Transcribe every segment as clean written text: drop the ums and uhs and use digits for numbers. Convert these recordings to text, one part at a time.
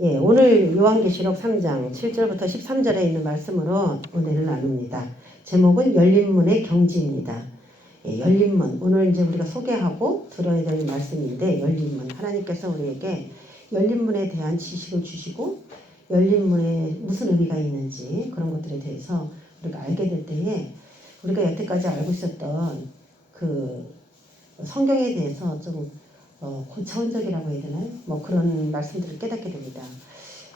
예, 오늘 요한계시록 3장 7절부터 13절에 있는 말씀으로 은혜를 나눕니다. 제목은 열린 문의 경지입니다. 예, 열린 문. 오늘 이제 우리가 소개하고 들어야 될 말씀인데, 열린 문. 하나님께서 우리에게 열린 문에 대한 지식을 주시고, 열린 문에 무슨 의미가 있는지 그런 것들에 대해서 우리가 알게 될 때에 우리가 여태까지 알고 있었던 그 성경에 대해서 좀 고차원적이라고 해야 되나요? 뭐 그런 말씀들을 깨닫게 됩니다.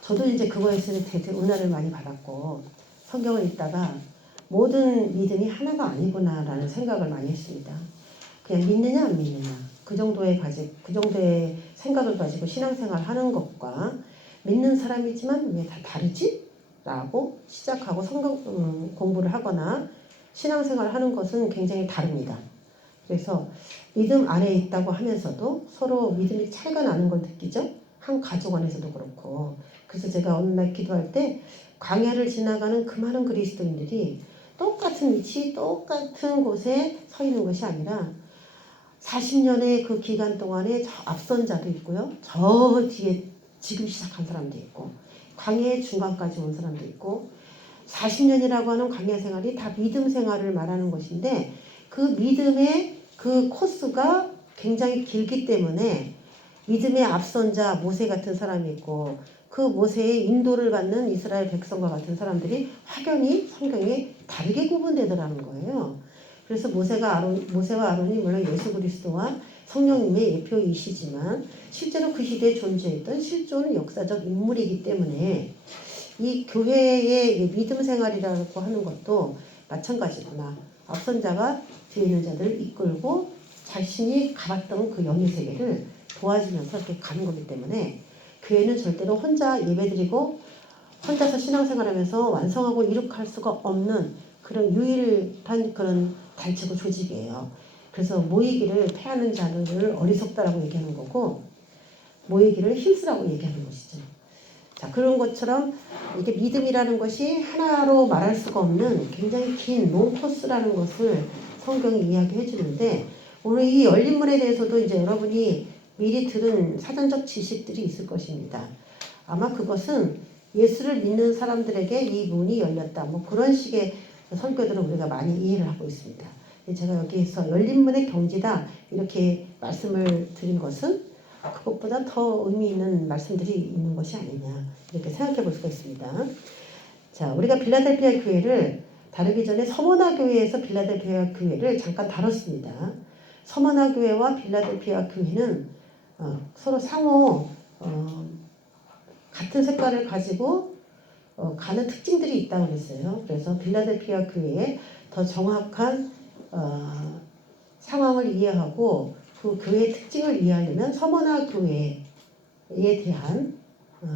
저도 이제 그거에서 되게 은혜를 많이 받았고, 성경을 읽다가 모든 믿음이 하나가 아니구나라는 생각을 많이 했습니다. 그냥 믿느냐 안 믿느냐 그 정도의 생각을 가지고 신앙생활 하는 것과, 믿는 사람이지만 왜 다 다르지? 라고 시작하고 성경 공부를 하거나 신앙생활을 하는 것은 굉장히 다릅니다. 그래서 믿음 안에 있다고 하면서도 서로 믿음이 차이가 나는 걸 느끼죠. 한 가족 안에서도 그렇고. 그래서 제가 어느 날 기도할 때 광야를 지나가는 그 많은 그리스도인들이 똑같은 위치, 똑같은 곳에 서 있는 것이 아니라 40년의 그 기간 동안에 저 앞선 자도 있고요. 저 뒤에 지금 시작한 사람도 있고, 광야의 중간까지 온 사람도 있고, 40년이라고 하는 광야 생활이 다 믿음 생활을 말하는 것인데, 그 믿음의 그 코스가 굉장히 길기 때문에 믿음의 앞선자 모세 같은 사람이 있고, 그 모세의 인도를 받는 이스라엘 백성과 같은 사람들이 확연히 성경에 다르게 구분되더라는 거예요. 그래서 모세와 아론이 물론 예수 그리스도와 성령님의 예표이시지만 실제로 그 시대에 존재했던 실존 역사적 인물이기 때문에 이 교회의 믿음 생활이라고 하는 것도 마찬가지구나. 앞선 자가 뒤에 있는 자들을 이끌고 자신이 가봤던 그 영의 세계를 도와주면서 이렇게 가는 거기 때문에, 교회는 절대로 혼자 예배드리고 혼자서 신앙생활하면서 완성하고 이룩할 수가 없는 그런 유일한 그런 단체고 조직이에요. 그래서 모이기를 패하는 자들을 어리석다라고 얘기하는 거고, 모이기를 힘쓰라고 얘기하는 것이죠. 자, 그런 것처럼 이게 믿음이라는 것이 하나로 말할 수가 없는 굉장히 긴 롱코스라는 것을 성경이 이야기해 주는데, 오늘 이 열린 문에 대해서도 이제 여러분이 미리 들은 사전적 지식들이 있을 것입니다. 아마 그것은 예수를 믿는 사람들에게 이 문이 열렸다, 뭐 그런 식의 설교들을 우리가 많이 이해를 하고 있습니다. 제가 여기에서 열린 문의 경지다 이렇게 말씀을 드린 것은 그것보다 더 의미 있는 말씀들이 있는 것이 아니냐 이렇게 생각해 볼 수가 있습니다. 자, 우리가 빌라델피아 교회를 다루기 전에 서머나 교회에서 빌라델피아 교회를 잠깐 다뤘습니다. 서머나 교회와 빌라델피아 교회는 서로 상호 같은 색깔을 가지고 가는 특징들이 있다고 그랬어요. 그래서 빌라델피아 교회의 더 정확한 상황을 이해하고 그 교회의 특징을 이해하려면 서머나 교회에 대한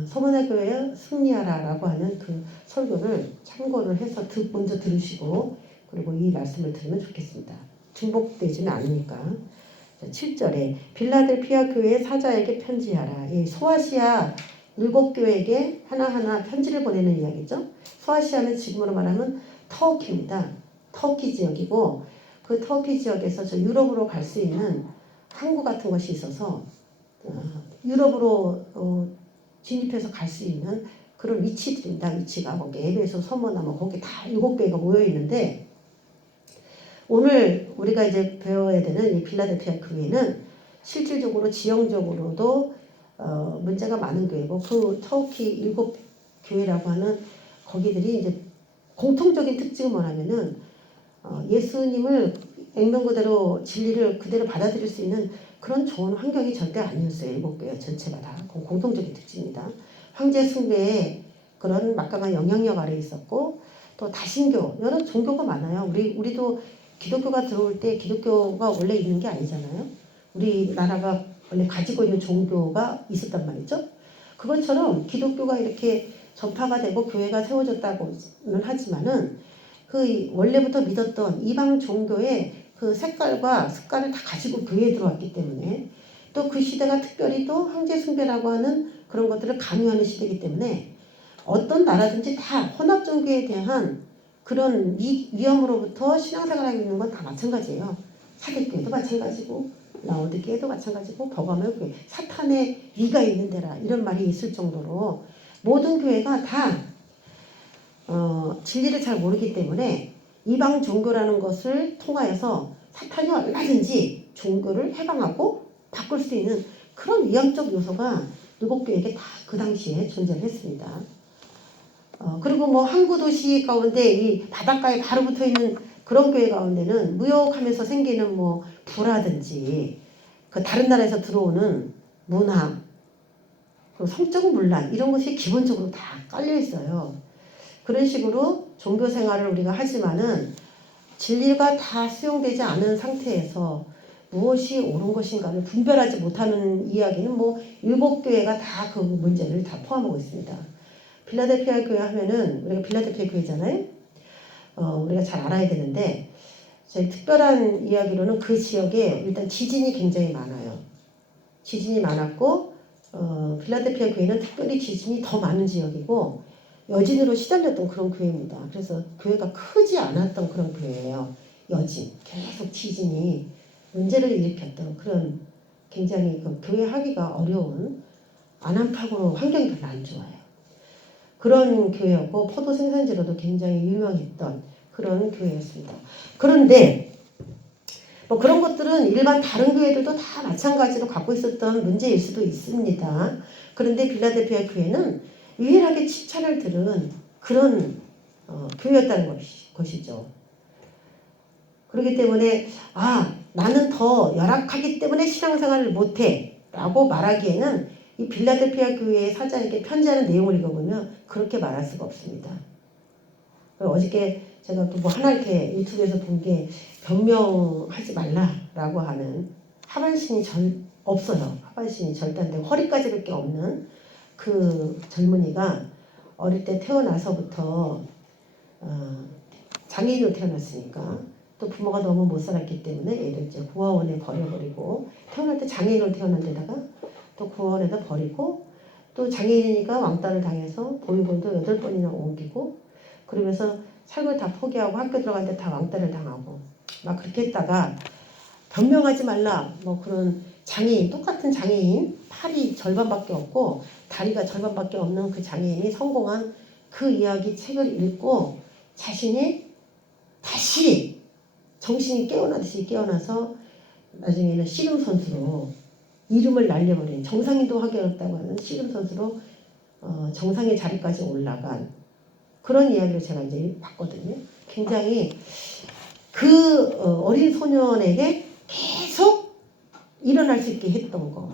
서머나 교회의 승리하라라고 하는 그 설교를 참고를 해서 먼저 들으시고 그리고 이 말씀을 들으면 좋겠습니다. 중복되지는 않으니까. 7절에 빌라델피아 교회의 사자에게 편지하라. 이 소아시아 7교회에게 하나하나 편지를 보내는 이야기죠. 소아시아는 지금으로 말하면 터키입니다. 터키 지역이고, 그 터키 지역에서 저 유럽으로 갈 수 있는 항구 같은 것이 있어서 유럽으로 진입해서 갈 수 있는 그런 위치들입니다. 위치가 거기 에베소, 서머나 뭐 거기 다 7개가 모여 있는데, 오늘 우리가 이제 배워야 되는 이 빌라델피아 교회는 실질적으로 지형적으로도 문제가 많은 교회고, 그 터키 7교회라고 하는 거기들이 이제 공통적인 특징은 뭐냐면은 예수님을 액면 그대로 진리를 그대로 받아들일 수 있는 그런 좋은 환경이 절대 아니었어요. 7교회 전체가 다 공통적인 특징입니다. 황제 숭배의 그런 막강한 영향력 아래 있었고, 또 다신교 여러 종교가 많아요. 우리도 기독교가 들어올 때 기독교가 원래 있는 게 아니잖아요. 우리나라가 원래 가지고 있는 종교가 있었단 말이죠. 그것처럼 기독교가 이렇게 전파가 되고 교회가 세워졌다고는 하지만은 그 원래부터 믿었던 이방 종교의 그 색깔과 습관을 다 가지고 교회에 들어왔기 때문에, 또 그 시대가 특별히 또 황제 숭배라고 하는 그런 것들을 강요하는 시대이기 때문에 어떤 나라든지 다 혼합 종교에 대한 그런 위험으로부터 신앙생활하고 있는 건 다 마찬가지예요. 사기교회도 마찬가지고 라오디게도 마찬가지고 버가모 교회 사탄의 위가 있는 데라 이런 말이 있을 정도로 모든 교회가 다 진리를 잘 모르기 때문에 이방 종교라는 것을 통하여서 사탄이 얼마든지 종교를 해방하고 바꿀 수 있는 그런 위험적 요소가 일곱 교회에게 다 그 당시에 존재를 했습니다. 그리고 뭐 항구 도시 가운데 이 바닷가에 바로 붙어 있는 그런 교회 가운데는 무역하면서 생기는 뭐 부라든지 그 다른 나라에서 들어오는 문화, 그리고 성적 문란 이런 것이 기본적으로 다 깔려 있어요. 그런 식으로 종교 생활을 우리가 하지만은 진리가 다 수용되지 않은 상태에서 무엇이 옳은 것인가를 분별하지 못하는 이야기는 뭐 일곱 교회가 다 그 문제를 다 포함하고 있습니다. 필라델피아 교회 하면은 우리가 필라델피아 교회잖아요. 우리가 잘 알아야 되는데 저희 특별한 이야기로는 그 지역에 일단 지진이 굉장히 많아요. 지진이 많았고 필라델피아 교회는 특별히 지진이 더 많은 지역이고 여진으로 시달렸던 그런 교회입니다. 그래서 교회가 크지 않았던 그런 교회예요. 여진, 계속 지진이 문제를 일으켰던 그런 굉장히 그 교회 하기가 어려운 안암파고 환경이 별로 안 좋아요. 그런 교회였고 포도 생산지로도 굉장히 유명했던 그런 교회였습니다. 그런데 뭐 그런 것들은 일반 다른 교회들도 다 마찬가지로 갖고 있었던 문제일 수도 있습니다. 그런데 필라델피아 교회는 유일하게 칭찬을 들은 그런 교회였다는 것이죠. 그렇기 때문에 나는 더 열악하기 때문에 신앙생활을 못해 라고 말하기에는 이 필라델피아 교회의 사장에게 편지하는 내용을 읽어보면 그렇게 말할 수가 없습니다. 어저께 제가 또 뭐 하나 이렇게 유튜브에서 본 게 변명하지 말라라고 하는 하반신이 없어요. 하반신이 절단돼 허리까지밖에 없는 그 젊은이가 어릴 때 태어나서부터 장애인으로 태어났으니까 또 부모가 너무 못 살았기 때문에 얘를 이제 구하원에 버려버리고 태어날 때 장애인으로 태어난 데다가 또 구하원에다 버리고 또 장애인이니까 왕따를 당해서 보육원도 8번이나 옮기고 그러면서 삶을 다 포기하고 학교 들어갈 때 다 왕따를 당하고 막 그렇게 했다가 변명하지 말라 뭐 그런 장애인 똑같은 장애인 팔이 절반밖에 없고 다리가 절반밖에 없는 그 장애인이 성공한 그 이야기 책을 읽고 자신이 다시 정신이 깨어나듯이 깨어나서 나중에는 씨름 선수로 이름을 날려버린 정상인도 하기 어렵다고 하는 씨름 선수로 정상의 자리까지 올라간 그런 이야기를 제가 이제 봤거든요. 굉장히 그 어린 소년에게 계속 일어날 수 있게 했던 거.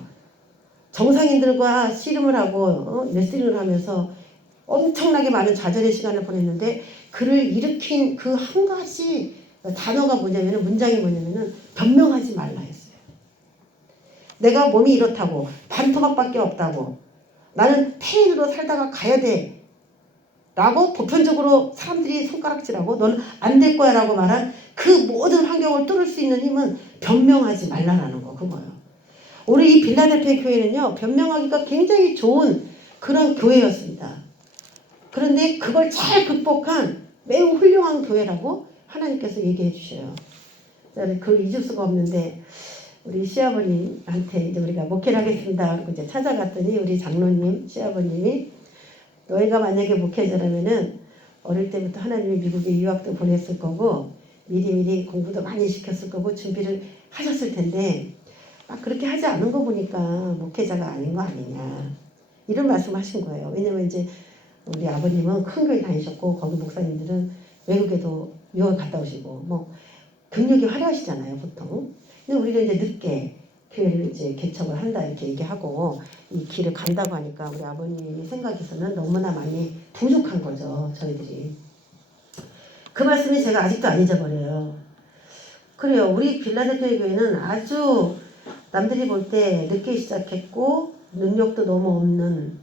정상인들과 씨름을 하고 레슬링을 하면서 엄청나게 많은 좌절의 시간을 보냈는데 그를 일으킨 그 한 가지 단어가 뭐냐면은 문장이 뭐냐면은 변명하지 말라 했어요. 내가 몸이 이렇다고 반토막밖에 없다고 나는 폐인으로 살다가 가야 돼 라고 보편적으로 사람들이 손가락질하고 너는 안 될 거야 라고 말한 그 모든 환경을 뚫을 수 있는 힘은 변명하지 말라라는 거 그거예요. 우리 이 빌라델피아 교회는요 변명하기가 굉장히 좋은 그런 교회였습니다. 그런데 그걸 잘 극복한 매우 훌륭한 교회라고 하나님께서 얘기해 주셔요. 저는 그걸 잊을 수가 없는데 우리 시아버님한테 이제 우리가 목회를 하겠습니다. 그리고 이제 찾아갔더니 우리 장로님, 시아버님이 너희가 만약에 목회자라면은 어릴 때부터 하나님이 미국에 유학도 보냈을 거고 미리미리 공부도 많이 시켰을 거고 준비를 하셨을 텐데 막 그렇게 하지 않은 거 보니까 목회자가 아닌 거 아니냐 이런 말씀하신 거예요. 왜냐면 이제 우리 아버님은 큰 교회 다니셨고 거기 목사님들은 외국에도 유학 갔다 오시고 뭐 경력이 화려하시잖아요 보통. 근데 우리가 이제 늦게 교회를 이제 개척을 한다 이렇게 얘기하고 이 길을 간다고 하니까 우리 아버님이 생각에서는 너무나 많이 부족한 거죠 저희들이. 그 말씀이 제가 아직도 안 잊어버려요. 그래요. 우리 빌라델피아 교회는 아주 남들이 볼 때 늦게 시작했고 능력도 너무 없는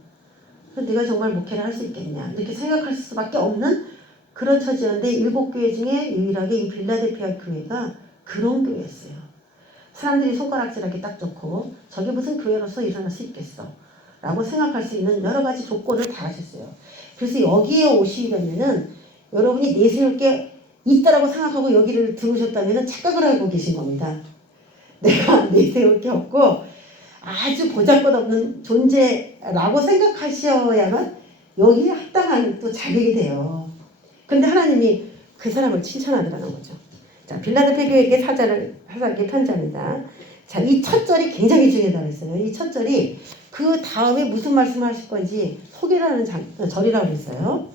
네가 정말 목회를 할 수 있겠냐 이렇게 생각할 수밖에 없는 그런 처지였는데 7교회 중에 유일하게 이 빌라델피아 교회가 그런 교회였어요. 사람들이 손가락질하기 딱 좋고 저게 무슨 교회로서 일어날 수 있겠어 라고 생각할 수 있는 여러 가지 조건을 다 하셨어요. 그래서 여기에 오시려면은 여러분이 내세울 게 있다라고 생각하고 여기를 들어오셨다면 착각을 하고 계신 겁니다. 내가 내세울 게 없고 아주 보잘것없는 존재라고 생각하셔야만 여기에 합당한 또 자격이 돼요. 그런데 하나님이 그 사람을 칭찬하더라는 거죠. 자, 빌라델피아 교회에게 사자에게 편지합니다. 자, 이 첫 절이 굉장히 중요하다고 했어요. 이 첫 절이 그 다음에 무슨 말씀을 하실 건지 소개를 하는 절이라고 했어요.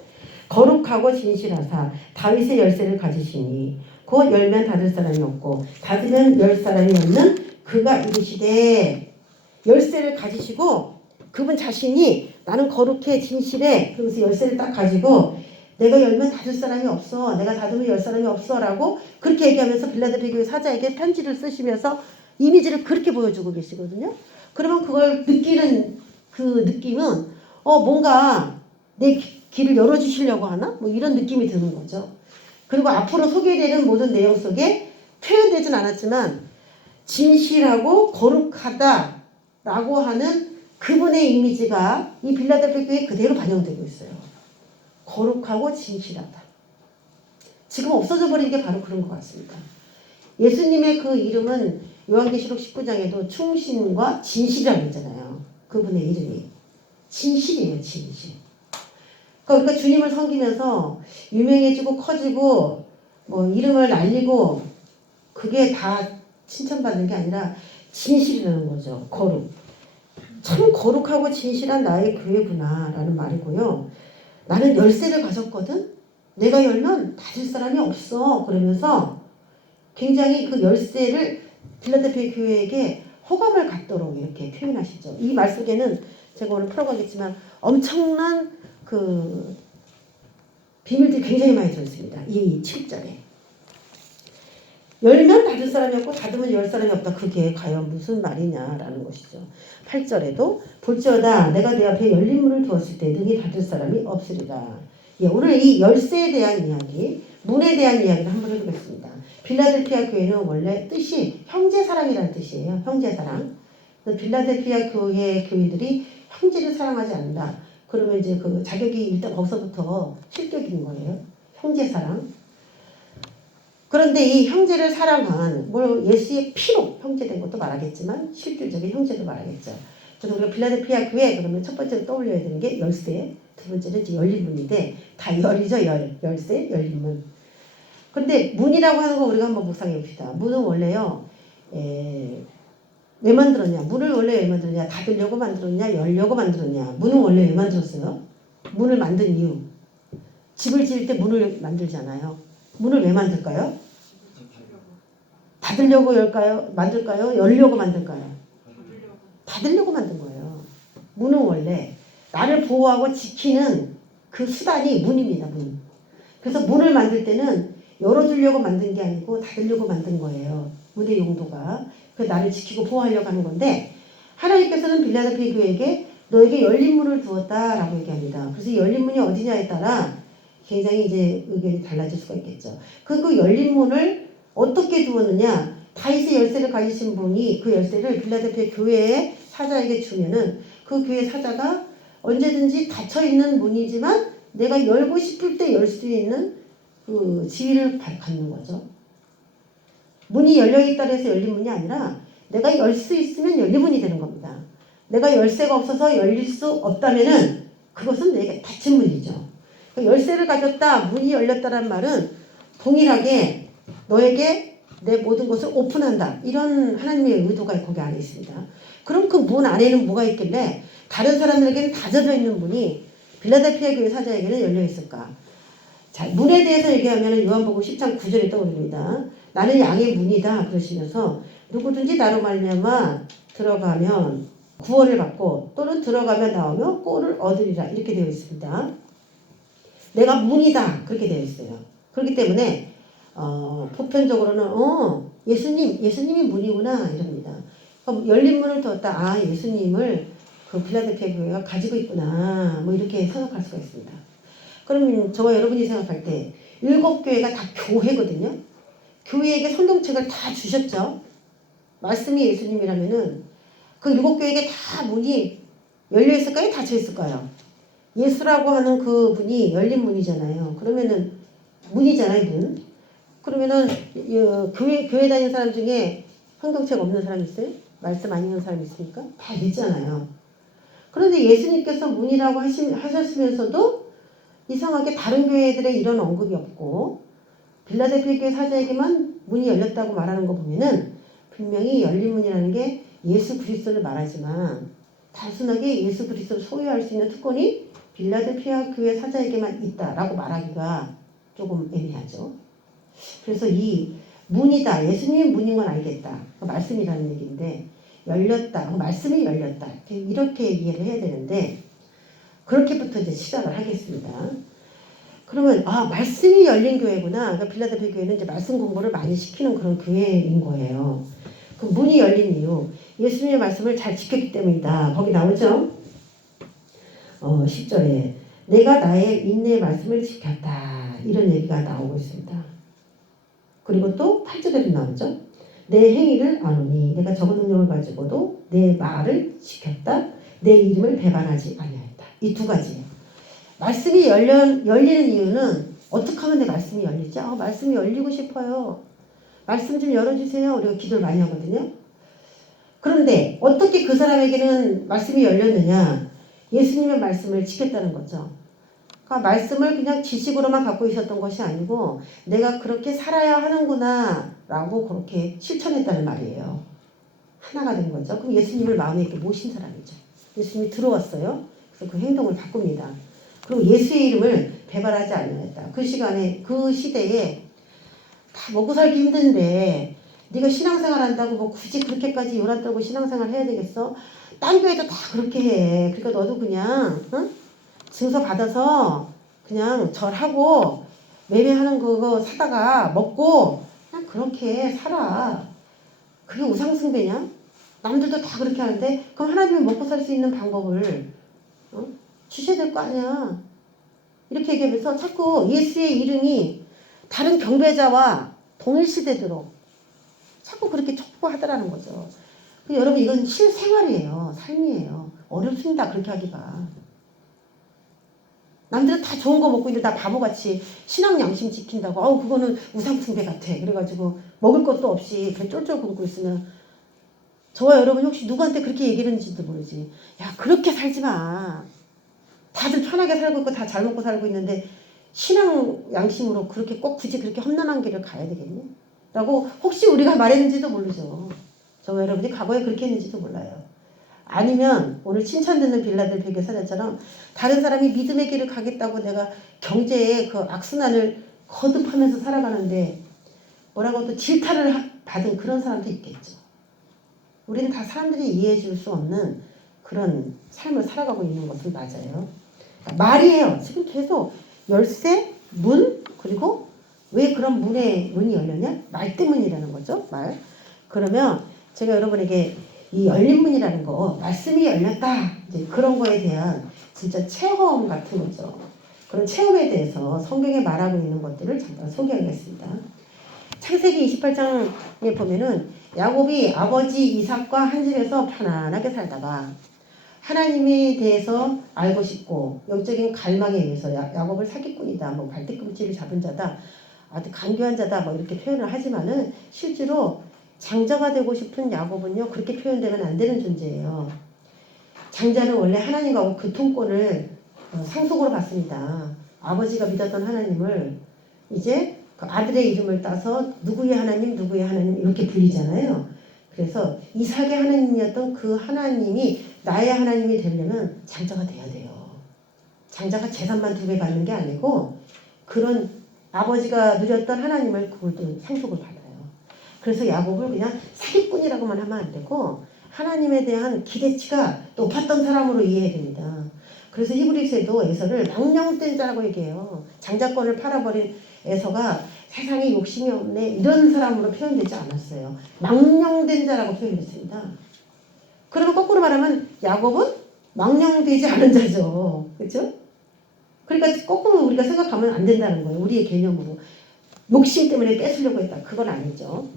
거룩하고 진실하사 다윗의 열쇠를 가지시니 곧 열면 닫을 사람이 없고 닫으면 열 사람이 없는 그가 이르시되, 열쇠를 가지시고 그분 자신이 나는 거룩해 진실해 그러면서 열쇠를 딱 가지고 내가 열면 닫을 사람이 없어, 내가 닫으면 열 사람이 없어 라고 그렇게 얘기하면서 빌라델피아 교회 사자에게 편지를 쓰시면서 이미지를 그렇게 보여주고 계시거든요. 그러면 그걸 느끼는 그 느낌은 뭔가 내 길을 열어주시려고 하나? 뭐 이런 느낌이 드는 거죠. 그리고 앞으로 소개되는 모든 내용 속에 표현되진 않았지만 진실하고 거룩하다라고 하는 그분의 이미지가 이 빌라델피아 교회에 그대로 반영되고 있어요. 거룩하고 진실하다. 지금 없어져 버린 게 바로 그런 것 같습니다. 예수님의 그 이름은 요한계시록 19장에도 충신과 진실이라고 했잖아요. 그분의 이름이 진실이에요. 진실. 그러니까 주님을 섬기면서 유명해지고 커지고 뭐 이름을 날리고 그게 다 칭찬받는 게 아니라 진실이라는 거죠. 거룩. 참 거룩하고 진실한 나의 교회구나 라는 말이고요. 나는 열쇠를 가졌거든. 내가 열면 닫을 사람이 없어. 그러면서 굉장히 그 열쇠를 빌라델피아 교회에게 호감을 갖도록 이렇게 표현하시죠. 이 말 속에는 제가 오늘 풀어가겠지만 엄청난 그 비밀들이 굉장히 많이 들어있습니다. 이 7절에. 열면 닫을 사람이 없고 닫으면 열 사람이 없다. 그게 과연 무슨 말이냐라는 것이죠. 8절에도 볼지어다 내가 내 앞에 열린 문을 두었을 때 능히 닫을 사람이 없으리라. 예, 오늘 이 열쇠에 대한 이야기, 문에 대한 이야기를 한번 해보겠습니다. 빌라델피아 교회는 원래 뜻이 형제사랑이라는 뜻이에요. 형제사랑. 빌라델피아 교회 교인들이 형제를 사랑하지 않는다. 그러면 이제 그 자격이 일단 거기서부터 실격인 거예요. 형제사랑. 그런데 이 형제를 사랑한, 예수의 피로 형제된 것도 말하겠지만 실질적인 형제도 말하겠죠. 그래서 우리가 빌라델피아 교회 그러면 첫 번째로 떠올려야 되는 게 열쇠, 두 번째는 이제 열린 문인데 다 열이죠. 열쇠, 열린 문. 그런데 문이라고 하는 거 우리가 한번 묵상해 봅시다. 문은 원래요. 왜 만들었냐? 문을 원래 왜 만들었냐? 닫으려고 만들었냐? 열려고 만들었냐? 문은 원래 왜 만들었어요? 문을 만든 이유. 집을 지을 때 문을 만들잖아요. 문을 왜 만들까요? 닫으려고 만들까요? 열려고 만들까요? 닫으려고 만든 거예요. 문은 원래 나를 보호하고 지키는 그 수단이 문입니다. 문. 그래서 문을 만들 때는 열어두려고 만든 게 아니고 닫으려고 만든 거예요. 문의 용도가. 그 나를 지키고 보호하려고 하는 건데 하나님께서는 빌라델피아 교회에게 너에게 열린 문을 두었다라고 얘기합니다. 그래서 열린 문이 어디냐에 따라 굉장히 이제 의견이 달라질 수가 있겠죠. 그 열린 문을 어떻게 두었느냐? 다윗의 열쇠를 가지신 분이 그 열쇠를 빌라델피아 교회의 사자에게 주면은 그 교회 사자가 언제든지 닫혀 있는 문이지만 내가 열고 싶을 때 열 수 있는 그 지위를 갖는 거죠. 문이 열려 있다 해서 열린 문이 아니라 내가 열 수 있으면 열린 문이 되는 겁니다. 내가 열쇠가 없어서 열릴 수 없다면은 그것은 내게 닫힌 문이죠. 열쇠를 가졌다, 문이 열렸다는 말은 동일하게 너에게 내 모든 것을 오픈한다. 이런 하나님의 의도가 거기 안에 있습니다. 그럼 그 문 안에는 뭐가 있길래 다른 사람들에게는 닫혀져 있는 문이 빌라델피아 교회 사자에게는 열려 있을까? 자, 문에 대해서 얘기하면 요한복음 10장 9절이 떠오릅니다. 나는 양의 문이다 그러시면서 누구든지 나로 말미암아 들어가면 구원을 받고 또는 들어가면 나오며 꼴을 얻으리라 이렇게 되어 있습니다. 내가 문이다 그렇게 되어 있어요. 그렇기 때문에 보편적으로는 예수님이 문이구나 이럽니다. 그럼 열린 문을 두었다. 예수님을 그 빌라델피아 교회가 가지고 있구나 뭐 이렇게 생각할 수가 있습니다. 그러면 저와 여러분이 생각할 때 7교회가 다 교회거든요. 교회에게 성경책을 다 주셨죠. 말씀이 예수님이라면은 그 7교회에게 다 문이 열려 있을까요? 닫혀 있을까요? 예수라고 하는 그 분이 열린 문이잖아요. 그러면은 문이잖아요, 문. 그러면은 교회 다니는 사람 중에 성경책 없는 사람 있어요? 말씀 안 읽는 사람 있습니까? 다 읽잖아요. 그런데 예수님께서 문이라고 하셨으면서도 이상하게 다른 교회들의 이런 언급이 없고 빌라델피아 교회 사자에게만 문이 열렸다고 말하는 거 보면은 분명히 열린 문이라는 게 예수 그리스도를 말하지만 단순하게 예수 그리스도를 소유할 수 있는 특권이 빌라델피아 교회 사자에게만 있다라고 말하기가 조금 애매하죠. 그래서 이 문이다. 예수님이 문인 건 알겠다. 그 말씀이라는 얘기인데 열렸다. 그 말씀이 열렸다. 이렇게 이해를 해야 되는데 그렇게부터 이제 시작을 하겠습니다. 그러면 말씀이 열린 교회구나. 그러니까 빌라델피아 교회는 이제 말씀 공부를 많이 시키는 그런 교회인 거예요. 그 문이 열린 이유 예수님의 말씀을 잘 지켰기 때문이다. 거기 나오죠? 10절에 내가 나의 인내의 말씀을 지켰다. 이런 얘기가 나오고 있습니다. 그리고 또 8절에도 나오죠. 내 행위를 아노니 내가 적은 능력을 가지고도 내 말을 지켰다. 내 이름을 배반하지 아니하였다. 이 두 가지. 말씀이 열리는 이유는 어떻게 하면 내 말씀이 열리지? 말씀이 열리고 싶어요. 말씀 좀 열어주세요. 우리가 기도를 많이 하거든요. 그런데 어떻게 그 사람에게는 말씀이 열렸느냐? 예수님의 말씀을 지켰다는 거죠. 그러니까 말씀을 그냥 지식으로만 갖고 있었던 것이 아니고 내가 그렇게 살아야 하는구나 라고 그렇게 실천했다는 말이에요. 하나가 된 거죠. 그럼 예수님을 마음에 이렇게 모신 사람이죠. 예수님이 들어왔어요. 그래서 그 행동을 바꿉니다. 그리고 예수의 이름을 배반하지 않았다. 그 시간에 그 시대에 다 먹고 살기 힘든데 네가 신앙생활 한다고 뭐 굳이 그렇게까지 요란 떨고 신앙생활 해야 되겠어? 딴 교회도 다 그렇게 해. 그러니까 너도 그냥 증서 받아서 그냥 절하고 매매하는 그거 사다가 먹고 그냥 그렇게 살아. 그게 우상숭배냐? 남들도 다 그렇게 하는데 그럼 하나님이 먹고 살 수 있는 방법을 주셔야 될 거 아니야. 이렇게 얘기하면서 자꾸 예수의 이름이 다른 경배자와 동일시되도록 자꾸 그렇게 촉구하더라는 거죠. 여러분 이건 실생활이에요. 삶이에요. 어렵습니다. 그렇게 하기가. 남들은 다 좋은 거 먹고 있는데 나 바보같이 신앙 양심 지킨다고 그거는 우상숭배 같아. 그래가지고 먹을 것도 없이 배 쫄쫄 굶고 있으면 저와 여러분 혹시 누구한테 그렇게 얘기를 했는지도 모르지. 야 그렇게 살지 마. 다들 편하게 살고 있고 다 잘 먹고 살고 있는데 신앙 양심으로 그렇게 꼭 굳이 그렇게 험난한 길을 가야 되겠니? 라고 혹시 우리가 말했는지도 모르죠. 저와 여러분이 과거에 그렇게 했는지도 몰라요. 아니면 오늘 칭찬 듣는 빌라델피아 교회 사자처럼 다른 사람이 믿음의 길을 가겠다고 내가 경제의 그 악순환을 거듭하면서 살아가는데 뭐라고 또 질타를 받은 그런 사람도 있겠죠. 우리는 다 사람들이 이해해 줄 수 없는 그런 삶을 살아가고 있는 것은 맞아요. 그러니까 말이에요. 지금 계속 열쇠, 문, 그리고 왜 그런 문이 열렸냐? 말 때문이라는 거죠. 말. 그러면 제가 여러분에게 이 열린 문이라는 거, 말씀이 열렸다. 이제 그런 거에 대한 진짜 체험 같은 거죠. 그런 체험에 대해서 성경에 말하고 있는 것들을 잠깐 소개하겠습니다. 창세기 28장에 보면은 야곱이 아버지 이삭과 한 집에서 편안하게 살다가 하나님에 대해서 알고 싶고 영적인 갈망에 의해서 야곱을 사기꾼이다, 뭐 발뒤꿈치를 잡은 자다, 아주 간교한 자다, 뭐 이렇게 표현을 하지만은 실제로 장자가 되고 싶은 야곱은요 그렇게 표현되면 안 되는 존재예요. 장자는 원래 하나님과 교통권을 상속으로 받습니다. 아버지가 믿었던 하나님을 이제 그 아들의 이름을 따서 누구의 하나님 누구의 하나님 이렇게 불리잖아요. 그래서 이삭의 하나님이었던 그 하나님이 나의 하나님이 되려면 장자가 돼야 돼요. 장자가 재산만 2배 받는 게 아니고 그런 아버지가 누렸던 하나님을 그걸도 상속을 받아요. 그래서 야곱을 그냥 사기꾼이라고만 하면 안 되고 하나님에 대한 기대치가 높았던 사람으로 이해해야 됩니다. 그래서 히브리서에도 에서를 망령된 자라고 얘기해요. 장자권을 팔아버린 에서가 세상에 욕심이 없네 이런 사람으로 표현되지 않았어요. 망령된 자라고 표현했습니다. 그러면 거꾸로 말하면 야곱은 망령되지 않은 자죠. 그렇죠? 그러니까 거꾸로 우리가 생각하면 안 된다는 거예요. 우리의 개념으로. 욕심 때문에 뺏으려고 했다. 그건 아니죠.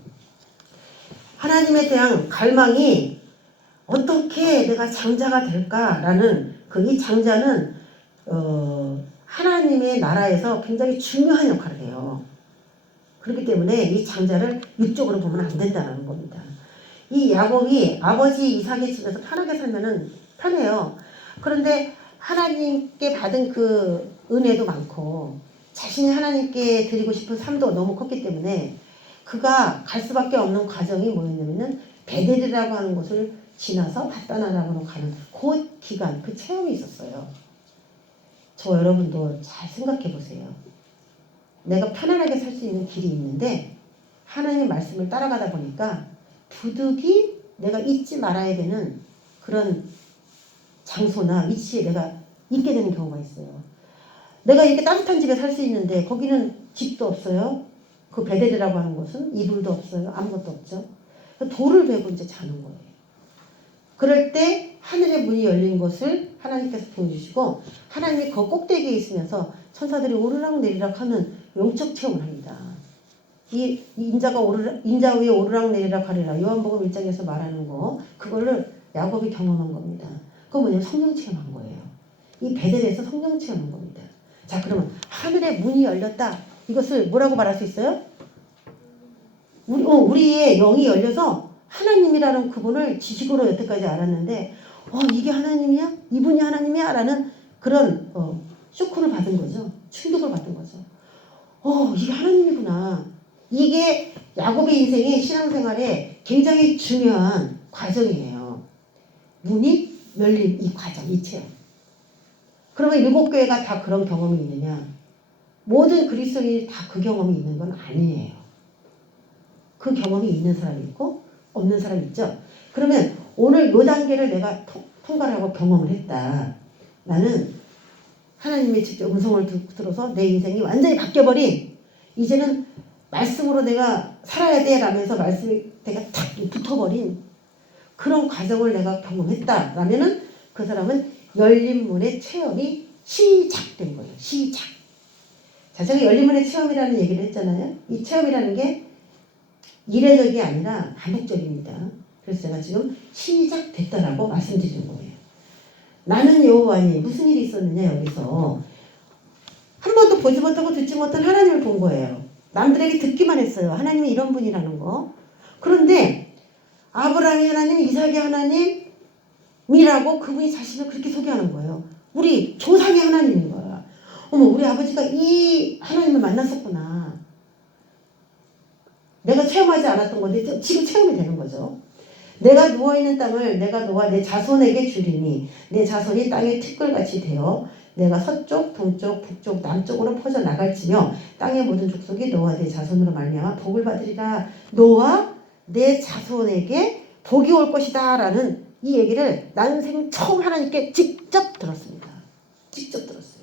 하나님에 대한 갈망이 어떻게 내가 장자가 될까라는 이 장자는 하나님의 나라에서 굉장히 중요한 역할을 해요. 그렇기 때문에 이 장자를 육적으로 보면 안 된다는 겁니다. 이 야곱이 아버지 이삭의 집에서 편하게 살면은 편해요. 그런데 하나님께 받은 그 은혜도 많고 자신이 하나님께 드리고 싶은 삶도 너무 컸기 때문에 그가 갈 수밖에 없는 과정이 뭐였냐면은 베델이라고 하는 곳을 지나서 바다나라로 가는 그 기간, 그 체험이 있었어요. 저 여러분도 잘 생각해 보세요. 내가 편안하게 살 수 있는 길이 있는데 하나님의 말씀을 따라가다 보니까 부득이 내가 잊지 말아야 되는 그런 장소나 위치에 내가 있게 되는 경우가 있어요. 내가 이렇게 따뜻한 집에 살 수 있는데 거기는 집도 없어요. 그 베델이라고 하는 곳은 이불도 없어요. 아무것도 없죠. 돌을 베고 이제 자는 거예요. 그럴 때 하늘의 문이 열린 것을 하나님께서 보여주시고 하나님이 그 꼭대기에 있으면서 천사들이 오르락 내리락 하는 영적 체험을 합니다. 이 인자 위에 오르락 내리락 하리라 요한복음 1장에서 말하는 거 그거를 야곱이 경험한 겁니다. 그거 뭐냐면 성령 체험한 거예요. 이 베델에서 성령 체험한 겁니다. 자, 그러면 하늘의 문이 열렸다. 이것을 뭐라고 말할 수 있어요? 우리의 영이 열려서 하나님이라는 그분을 지식으로 여태까지 알았는데 이게 하나님이야? 이분이 하나님이야? 라는 그런 쇼크를 받은 거죠. 충격을 받은 거죠. 이게 하나님이구나. 이게 야곱의 인생의 신앙생활에 굉장히 중요한 과정이에요. 문이 열린 이 과정, 이 체험. 그러면 7교회가 다 그런 경험이 있느냐? 모든 그리스도인이 다 그 경험이 있는 건 아니에요. 그 경험이 있는 사람이 있고 없는 사람이 있죠. 그러면 오늘 이 단계를 내가 통과를 하고 경험을 했다. 나는 하나님의 직접 음성을 들어서 내 인생이 완전히 바뀌어버린 이제는 말씀으로 내가 살아야 돼 라면서 말씀이 내가 탁 붙어버린 그런 과정을 내가 경험했다 라면은 그 사람은 열린 문의 체험이 시작된 거예요. 시작. 자, 제가 열린 문의 체험이라는 얘기를 했잖아요. 이 체험이라는 게 이례적이 아니라 반복적입니다. 그래서 제가 지금 시작됐다라고 말씀드리는 거예요. 나는 여호와니 무슨 일이 있었느냐 여기서 한 번도 보지 못하고 듣지 못한 하나님을 본 거예요. 남들에게 듣기만 했어요. 하나님이 이런 분이라는 거. 그런데 아브라함이 하나님, 이삭이 하나님이라고 그분이 자신을 그렇게 소개하는 거예요. 우리 조상의 하나님인 거야. 어머, 우리 아버지가 이 하나님을 만났었구나. 내가 체험하지 않았던 건데 지금 체험이 되는 거죠. 내가 누워있는 땅을 내가 너와 내 자손에게 주리니 내 자손이 땅의 티끌같이 되어 내가 서쪽, 동쪽, 북쪽, 남쪽으로 퍼져나갈지며 땅의 모든 족속이 너와 내 자손으로 말미암아 복을 받으리라. 너와 내 자손에게 복이 올 것이다 라는 이 얘기를 난생 처음 하나님께 직접 들었습니다. 직접 들었어요.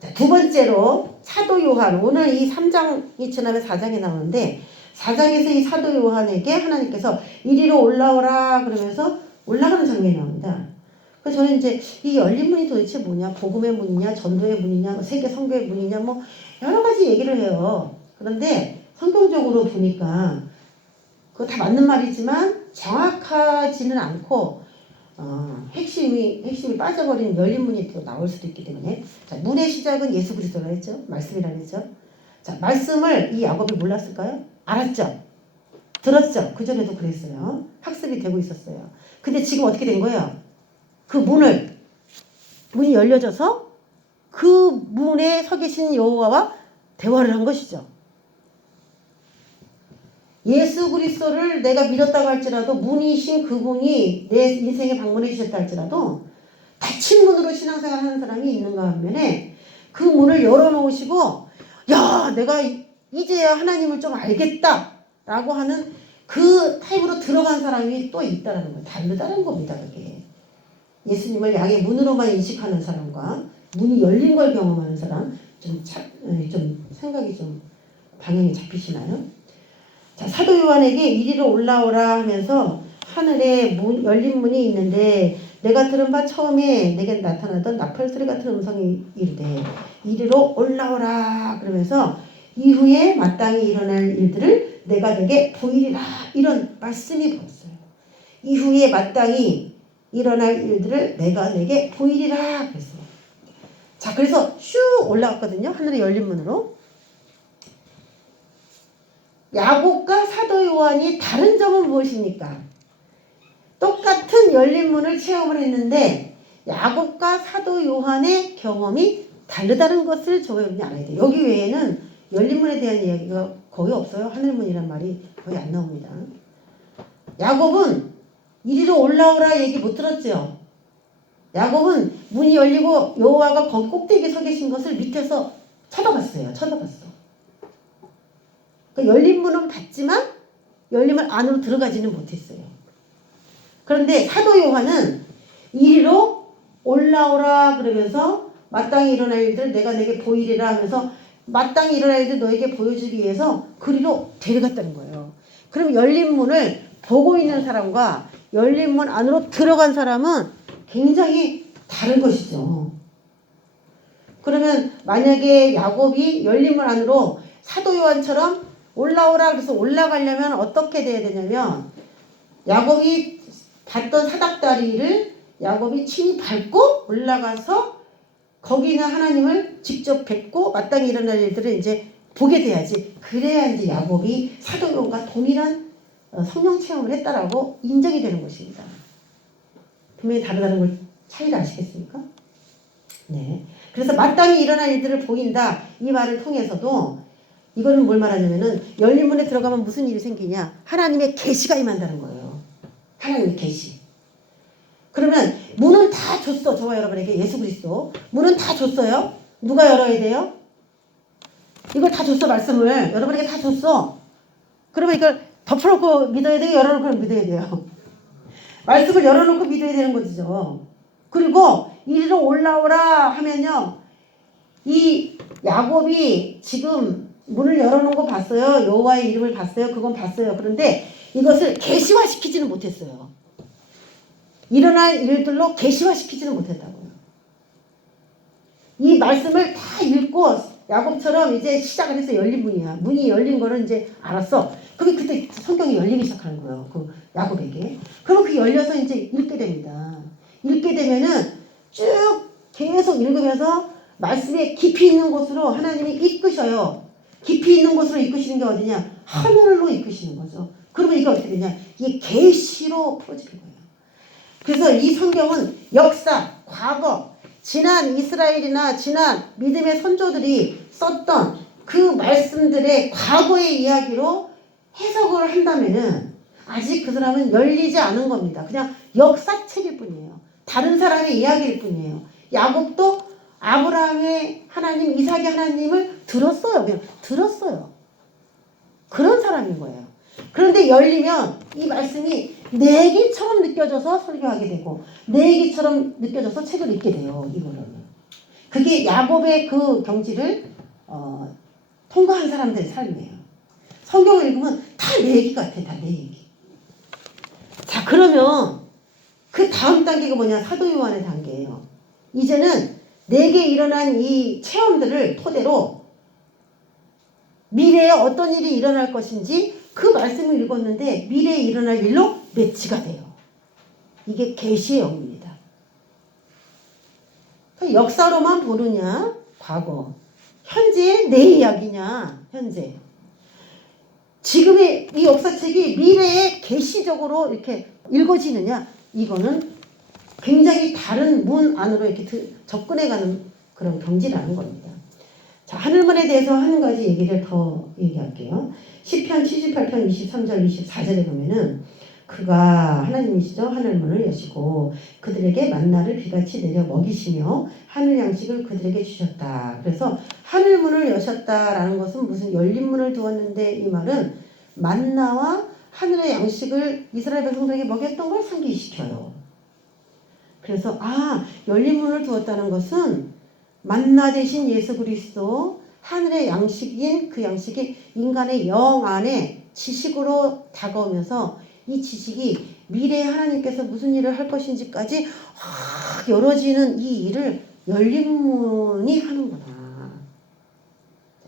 자, 두 번째로 사도 요한. 오늘 이 3장이 지나면 4장에 나오는데 4장에서 이 사도 요한에게 하나님께서 이리로 올라오라 그러면서 올라가는 장면이 나옵니다. 그래서 저는 이제 이 열린 문이 도대체 뭐냐, 복음의 문이냐, 전도의 문이냐, 세계 선교의 문이냐, 뭐 여러 가지 얘기를 해요. 그런데 성경적으로 보니까 그거 다 맞는 말이지만 정확하지는 않고 핵심이 빠져버린 열린 문이 또 나올 수도 있기 때문에 자, 문의 시작은 예수 그리스도라 했죠. 말씀이라 했죠. 자, 말씀을 이 야곱이 몰랐을까요? 알았죠. 들었죠. 그전에도 그랬어요. 학습이 되고 있었어요. 근데 지금 어떻게 된 거예요? 그 문이 열려져서 그 문에 서 계신 여호와와 대화를 한 것이죠. 예수 그리스도를 내가 믿었다고 할지라도 문이신 그분이 내 인생에 방문해 주셨다 할지라도 닫힌 문으로 신앙생활 하는 사람이 있는가 하면은 그 문을 열어놓으시고 야, 내가 이제야 하나님을 좀 알겠다 라고 하는 그 타입으로 들어간 사람이 또 있다는 거예요. 다르다는 겁니다. 그게 예수님을 양의 문으로만 인식하는 사람과 문이 열린 걸 경험하는 사람 좀 생각이 좀 방향이 잡히시나요? 자, 사도 요한에게 이리로 올라오라 하면서 하늘에 열린 문이 있는데 내가 들은 바 처음에 내게 나타나던 나팔소리 같은 음성이 이르되 이리로 올라오라 그러면서 이후에 마땅히 일어날 일들을 내가 내게 보이리라 이런 말씀이 보였어요. 이후에 마땅히 일어날 일들을 내가 내게 보이리라 그랬어요. 자, 그래서 슉 올라갔거든요. 하늘의 열린 문으로. 야곱과 사도 요한이 다른 점은 무엇입니까? 똑같은 열린 문을 체험을 했는데 야곱과 사도 요한의 경험이 다르다는 것을 저와 여러분이 알아야 돼요. 여기 외에는 열린 문에 대한 이야기가 거의 없어요. 하늘문이란 말이 거의 안 나옵니다. 야곱은 이리로 올라오라 얘기 못 들었죠. 야곱은 문이 열리고 여호와가 거기 꼭대기에 서 계신 것을 밑에서 쳐다봤어요. 그러니까 열린 문은 봤지만 열린 문 안으로 들어가지는 못했어요. 그런데 사도 요한은 이리로 올라오라 그러면서 마땅히 일어날 일들 내가 내게 보이리라 하면서 마땅히 일어날 일들 너에게 보여주기 위해서 그리로 데려갔다는 거예요. 그럼 열린 문을 보고 있는 사람과 열린 문 안으로 들어간 사람은 굉장히 다른 것이죠. 그러면 만약에 야곱이 열린 문 안으로 사도 요한처럼 올라오라 그래서 올라가려면 어떻게 돼야 되냐면 야곱이 봤던 사닥다리를 야곱이 친히 밟고 올라가서 거기 있는 하나님을 직접 뵙고 마땅히 일어날 일들을 이제 보게 돼야지. 그래야 이제 야곱이 사도 요한과 동일한 성령 체험을 했다라고 인정이 되는 것입니다. 분명히 다르다는 걸 차이를 아시겠습니까? 네. 그래서 마땅히 일어날 일들을 보인다. 이 말을 통해서도 이거는 뭘 말하냐면은 열린 문에 들어가면 무슨 일이 생기냐? 하나님의 계시가 임한다는 거예요. 하나님의 계시. 그러면 문은 다 줬어. 저와 여러분에게 예수 그리스도. 문은 다 줬어요. 누가 열어야 돼요? 이걸 다 줬어. 말씀을. 여러분에게 다 줬어. 그러면 이걸 덮어놓고 믿어야 돼요? 열어놓고 믿어야 돼요? 말씀을 열어놓고 믿어야 되는 거죠. 그리고 이리로 올라오라 하면요. 이 야곱이 지금 문을 열어놓은 거 봤어요. 여호와의 이름을 봤어요. 그건 봤어요. 그런데 이것을 계시화시키지는 못했어요. 일어날 일들로 계시화시키지는 못했다고요. 이 말씀을 다 읽고 야곱처럼 이제 시작을 해서 열린 문이야. 문이 열린 거는 이제 알았어. 그게 그때 성경이 열리기 시작하는 거예요. 그 야곱에게. 그럼 그 열려서 이제 읽게 됩니다. 읽게 되면은 쭉 계속 읽으면서 말씀에 깊이 있는 곳으로 하나님이 이끄셔요. 깊이 있는 곳으로 이끄시는 게 어디냐? 하늘로 이끄시는 거죠. 그러면 이게 어떻게 되냐? 이게 계시로 풀어지는 거예요. 그래서 이 성경은 역사, 과거, 지난 이스라엘이나 지난 믿음의 선조들이 썼던 그 말씀들의 과거의 이야기로 해석을 한다면은 아직 그 사람은 열리지 않은 겁니다. 그냥 역사책일 뿐이에요. 다른 사람의 이야기일 뿐이에요. 야곱도 아브라함의 하나님, 이삭의 하나님을 들었어요. 그냥 들었어요. 그런 사람인 거예요. 그런데 열리면 이 말씀이 내 얘기처럼 느껴져서 설교하게 되고 내 얘기처럼 느껴져서 책을 읽게 돼요. 이거를. 그게 야곱의 그 경지를 통과한 사람들의 삶이에요. 성경을 읽으면 다 내 얘기 같아. 다 내 얘기. 자, 그러면 그 다음 단계가 뭐냐? 사도 요한의 단계예요. 이제는 내게 일어난 이 체험들을 토대로 미래에 어떤 일이 일어날 것인지 그 말씀을 읽었는데 미래에 일어날 일로 매치가 돼요. 이게 계시의 영입니다. 그러니까 역사로만 보느냐? 과거. 현재의 내 이야기냐? 현재. 지금의 이 역사책이 미래에 계시적으로 이렇게 읽어지느냐? 이거는 굉장히 다른 문 안으로 이렇게 접근해가는 그런 경지라는 겁니다. 자, 하늘문에 대해서 한 가지 얘기를 더 얘기할게요. 시편 78편 23절 24절에 보면은 그가 하나님이시죠. 하늘문을 여시고 그들에게 만나를 비같이 내려 먹이시며 하늘 양식을 그들에게 주셨다. 그래서 하늘문을 여셨다라는 것은 무슨 열린 문을 두었는데 이 말은 만나와 하늘의 양식을 이스라엘 백성들에게 먹였던 걸 상기시켜요. 그래서 열린 문을 두었다는 것은 만나 대신 예수 그리스도 하늘의 양식인 그 양식이 인간의 영 안에 지식으로 다가오면서 이 지식이 미래에 하나님께서 무슨 일을 할 것인지까지 열어지는 이 일을 열린 문이 하는구나.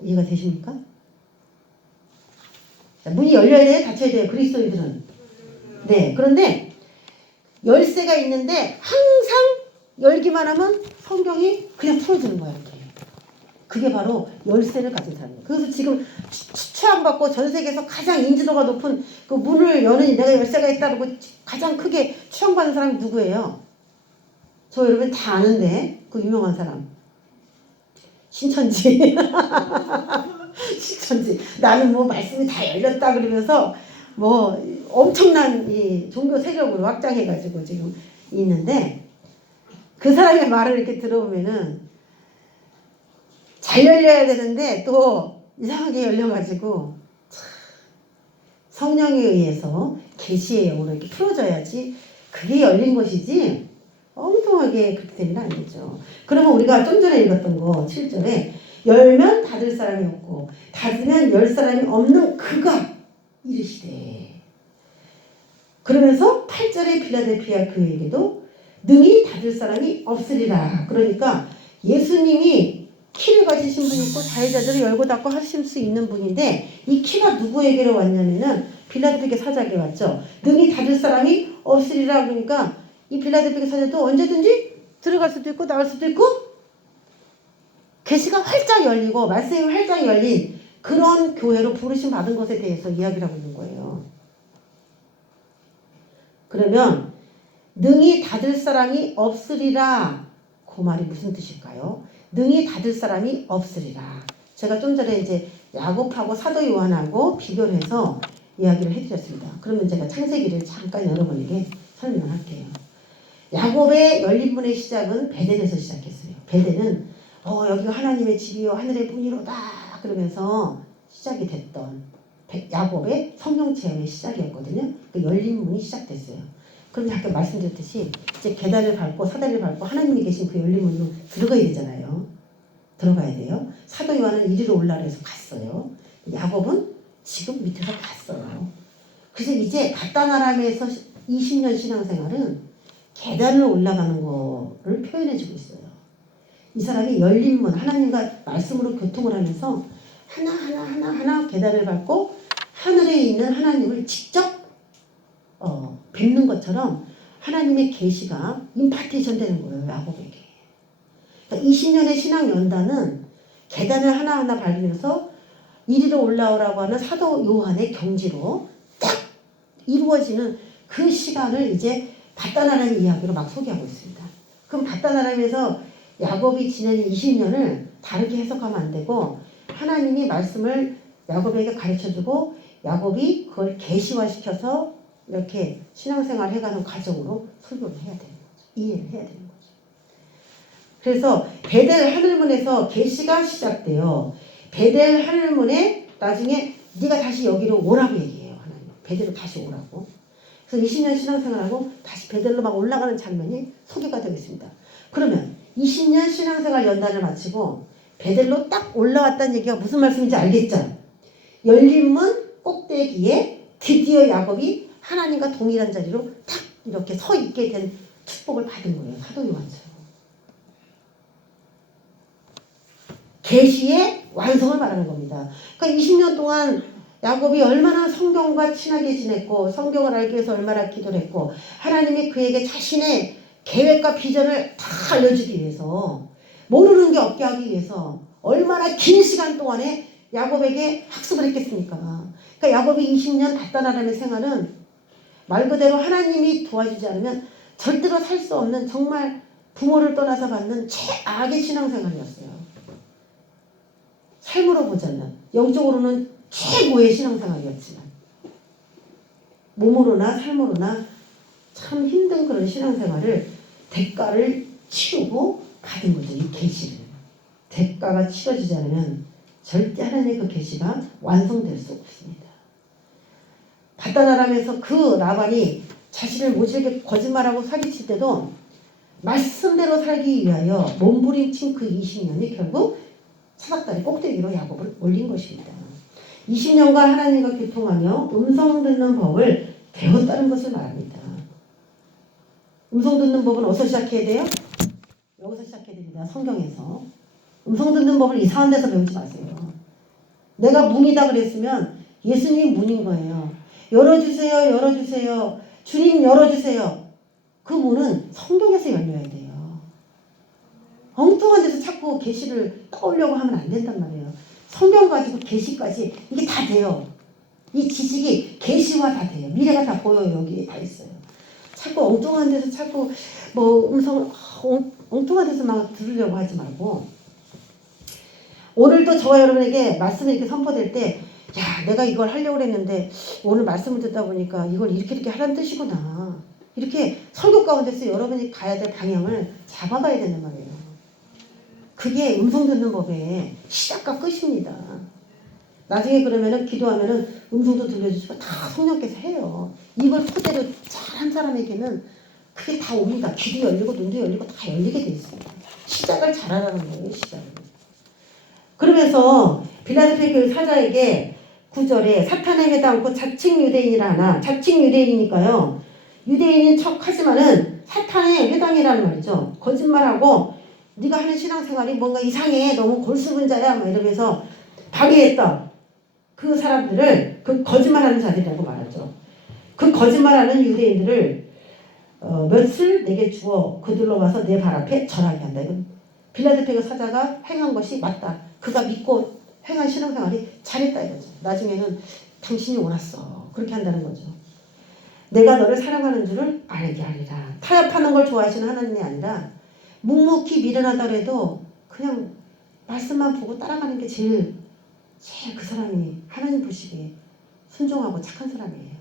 이해가 되십니까? 문이 열려야 돼요? 닫혀야 돼요? 그리스도인들은. 네. 그런데 열쇠가 있는데 항상 열기만 하면 성경이 그냥 풀어주는 거야. 이렇게. 그게 바로 열쇠를 가진 사람이에요. 그래서 지금 추앙받고 전 세계에서 가장 인지도가 높은 그 문을 여는 내가 열쇠가 있다고 가장 크게 추앙받는 사람이 누구예요? 저 여러분 다 아는데 그 유명한 사람 신천지. 신천지. 나는 뭐 말씀이 다 열렸다 그러면서 뭐 엄청난 이 종교 세력으로 확장해가지고 지금 있는데 그 사람의 말을 이렇게 들어보면은 잘 열려야 되는데 또 이상하게 열려가지고 성령에 의해서 계시의 영으로 이렇게 풀어져야지 그게 열린 것이지 엉뚱하게 그렇게 되는 건 아니죠. 그러면 우리가 좀 전에 읽었던 거 7절에 열면 닫을 사람이 없고 닫으면 열 사람이 없는 그가 이르시되 그러면서 8절에 빌라델피아 교회에게도 능히 닫을 사람이 없으리라. 그러니까 예수님이 키를 가지신 분이 있고 자유자재로 열고 닫고 하실 수 있는 분인데 이 키가 누구에게로 왔냐면은 빌라델피아 사자에게 왔죠. 능히 닫을 사람이 없으리라. 그러니까 이 빌라델피아 사자도 언제든지 들어갈 수도 있고 나올 수도 있고 계시가 활짝 열리고 말씀이 활짝 열린 그런 교회로 부르심 받은 것에 대해서 이야기를 하고 있는 거예요. 그러면 능히 닫을 사람이 없으리라. 그 말이 무슨 뜻일까요? 능히 닫을 사람이 없으리라. 제가 좀 전에 이제 야곱하고 사도 요한하고 비교를 해서 이야기를 해드렸습니다. 그러면 제가 창세기를 잠깐 여러분에게 설명을 할게요. 야곱의 열린 문의 시작은 베델에서 시작했어요. 베델은 여기가 하나님의 집이요 하늘의 문이로다 그러면서 시작이 됐던 야곱의 성령 체험의 시작이었거든요. 그 열린 문이 시작됐어요. 그럼 아까 말씀드렸듯이 이제 계단을 밟고 사다리를 밟고 하나님이 계신 그 열린 문으로 들어가야 되잖아요. 들어가야 돼요. 사도 요한은 이리로 올라라 해서 갔어요. 야곱은 지금 밑에서 갔어요. 그래서 이제 가다나람에서 20년 신앙생활은 계단을 올라가는 거를 표현해주고 있어요. 이 사람이 열린 문, 하나님과 말씀으로 교통을 하면서 하나하나 계단을 밟고 하늘에 있는 하나님을 직접 뵙는 것처럼 하나님의 계시가 임파티션 되는 거예요. 야곱에게. 그러니까 20년의 신앙 연단은 계단을 하나하나 밟으면서 이리로 올라오라고 하는 사도 요한의 경지로 딱 이루어지는 그 시간을 이제 바다나라는 이야기로 막 소개하고 있습니다. 그럼 바다나라에서 야곱이 지낸 20년을 다르게 해석하면 안 되고 하나님이 말씀을 야곱에게 가르쳐주고 야곱이 그걸 계시화시켜서 이렇게 신앙생활 해가는 과정으로 설교를 해야 되는 거죠. 이해를 해야 되는 거죠. 그래서 베델 하늘문에서 계시가 시작돼요. 베델 하늘문에 나중에 네가 다시 여기로 오라고 얘기해요. 하나님. 베델로 다시 오라고. 그래서 20년 신앙생활하고 다시 베델로 막 올라가는 장면이 소개가 되겠습니다. 그러면 20년 신앙생활 연단을 마치고 베델로 딱 올라왔다는 얘기가 무슨 말씀인지 알겠죠? 열린 문 꼭대기에 드디어 야곱이 하나님과 동일한 자리로 딱 이렇게 서 있게 된 축복을 받은 거예요. 사도 요한처럼. 계시의 완성을 말하는 겁니다. 그러니까 20년 동안 야곱이 얼마나 성경과 친하게 지냈고 성경을 알기 위해서 얼마나 기도를 했고 하나님이 그에게 자신의 계획과 비전을 다 알려주기 위해서 모르는 게 없게 하기 위해서 얼마나 긴 시간 동안에 야곱에게 학습을 했겠습니까? 그러니까 야곱이 20년 바다나람의 생활은 말 그대로 하나님이 도와주지 않으면 절대로 살 수 없는 정말 부모를 떠나서 받는 최악의 신앙생활이었어요. 삶으로 보자면 영적으로는 최고의 신앙생활이었지만 몸으로나 삶으로나 참 힘든 그런 신앙생활을 대가를 치르고 받은 거죠. 이 계시를. 대가가 치러지지 않으면 절대 하나님의 그 계시가 완성될 수 없습니다. 바다나람에서 그 라반이 자신을 모질게 거짓말하고 사기칠 때도 말씀대로 살기 위하여 몸부림친 그 20년이 결국 사닥다리 꼭대기로 야곱을 올린 것입니다. 20년간 하나님과 교통하며 음성 듣는 법을 배웠다는 것을 말합니다. 음성 듣는 법은 어디서 시작해야 돼요? 여기서 시작해야 됩니다. 성경에서. 음성 듣는 법을 이상한 데서 배우지 마세요. 내가 문이다 그랬으면 예수님이 문인 거예요. 열어주세요. 열어주세요. 주님 열어주세요. 그 문은 성경에서 열려야 돼요. 엉뚱한 데서 찾고 자꾸 계시를 떠오려고 하면 안 된단 말이에요. 성경 가지고 계시까지 이게 다 돼요. 이 지식이 계시화 다 돼요. 미래가 다 보여요. 여기에 다 있어요. 자꾸 엉뚱한 데서 자꾸 뭐 엉뚱한 데서 막 들으려고 하지 말고, 오늘도 저와 여러분에게 말씀이 이렇게 선포될 때, 야, 내가 이걸 하려고 했는데 오늘 말씀을 듣다 보니까 이걸 이렇게 하라는 뜻이구나. 이렇게 설교 가운데서 여러분이 가야 될 방향을 잡아가야 된단 말이에요. 그게 음성 듣는 법의 시작과 끝입니다. 나중에 그러면은 기도하면은 음성도 들려주시고 다 성령께서 해요. 이걸 토대로 잘한 사람에게는 그게 다 옵니다. 귀도 열리고 눈도 열리고 다 열리게 돼 있습니다. 시작을 잘하라는 거예요. 시작을. 그러면서 빌라델피아 교회 사자에게 9절에 사탄의 해당고 자칭 유대인이라 하나, 자칭 유대인이니까요. 유대인인 척 하지만은 사탄의 회당이라는 말이죠. 거짓말하고 네가 하는 신앙생활이 뭔가 이상해. 너무 골수분자야. 막 이러면서 방해했다. 그 사람들을 그 거짓말하는 자들이라고 말하죠. 그 거짓말하는 유대인들을 몇을 내게 주어 그들로 와서 내 발 앞에 절하게 한다. 이건 빌라델피아 사자가 행한 것이 맞다. 그가 믿고 행한 신앙생활이 잘했다 이거죠. 나중에는 당신이 옳았어. 그렇게 한다는 거죠. 내가 너를 사랑하는 줄을 알게 하리라. 타협하는 걸 좋아하시는 하나님이 아니라 묵묵히 미련하다 해도 그냥 말씀만 보고 따라가는 게 제일 그 사람이 하나님 보시기에 순종하고 착한 사람이에요.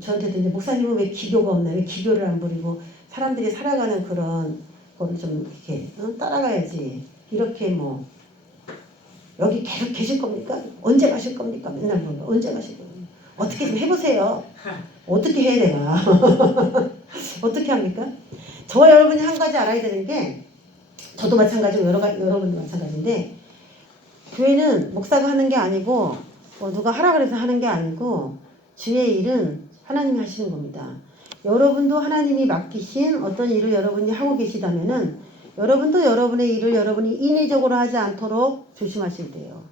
저한테도 이제 목사님은 왜 기교가 없나, 왜 기교를 안 부리고 사람들이 살아가는 그런 거를 좀 이렇게 따라가야지. 이렇게 뭐 여기 계속 계실 겁니까? 언제 가실 겁니까? 맨날 물어요. 언제 가실 겁니까? 어떻게 좀 해보세요. 어떻게 해야 되나? 어떻게 합니까? 저와 여러분이 한 가지 알아야 되는 게, 저도 마찬가지고 여러분도 마찬가지인데, 교회는 목사가 하는 게 아니고 누가 하라 그래서 하는 게 아니고 주의 일은 하나님이 하시는 겁니다. 여러분도 하나님이 맡기신 어떤 일을 여러분이 하고 계시다면은 여러분도 여러분의 일을 여러분이 인위적으로 하지 않도록 조심하실 때요.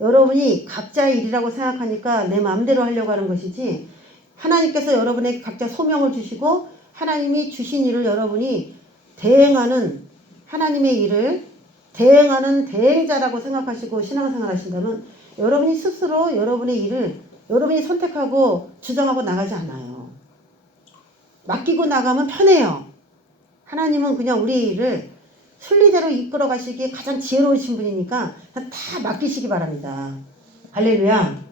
여러분이 각자의 일이라고 생각하니까 내 마음대로 하려고 하는 것이지, 하나님께서 여러분에게 각자 소명을 주시고 하나님이 주신 일을 여러분이 대행하는, 하나님의 일을 대행하는 대행자라고 생각하시고 신앙생활 하신다면 여러분이 스스로 여러분의 일을 여러분이 선택하고 주장하고 나가지 않아요. 맡기고 나가면 편해요. 하나님은 그냥 우리 일을 순리대로 이끌어 가시기에 가장 지혜로우신 분이니까 다 맡기시기 바랍니다. 할렐루야.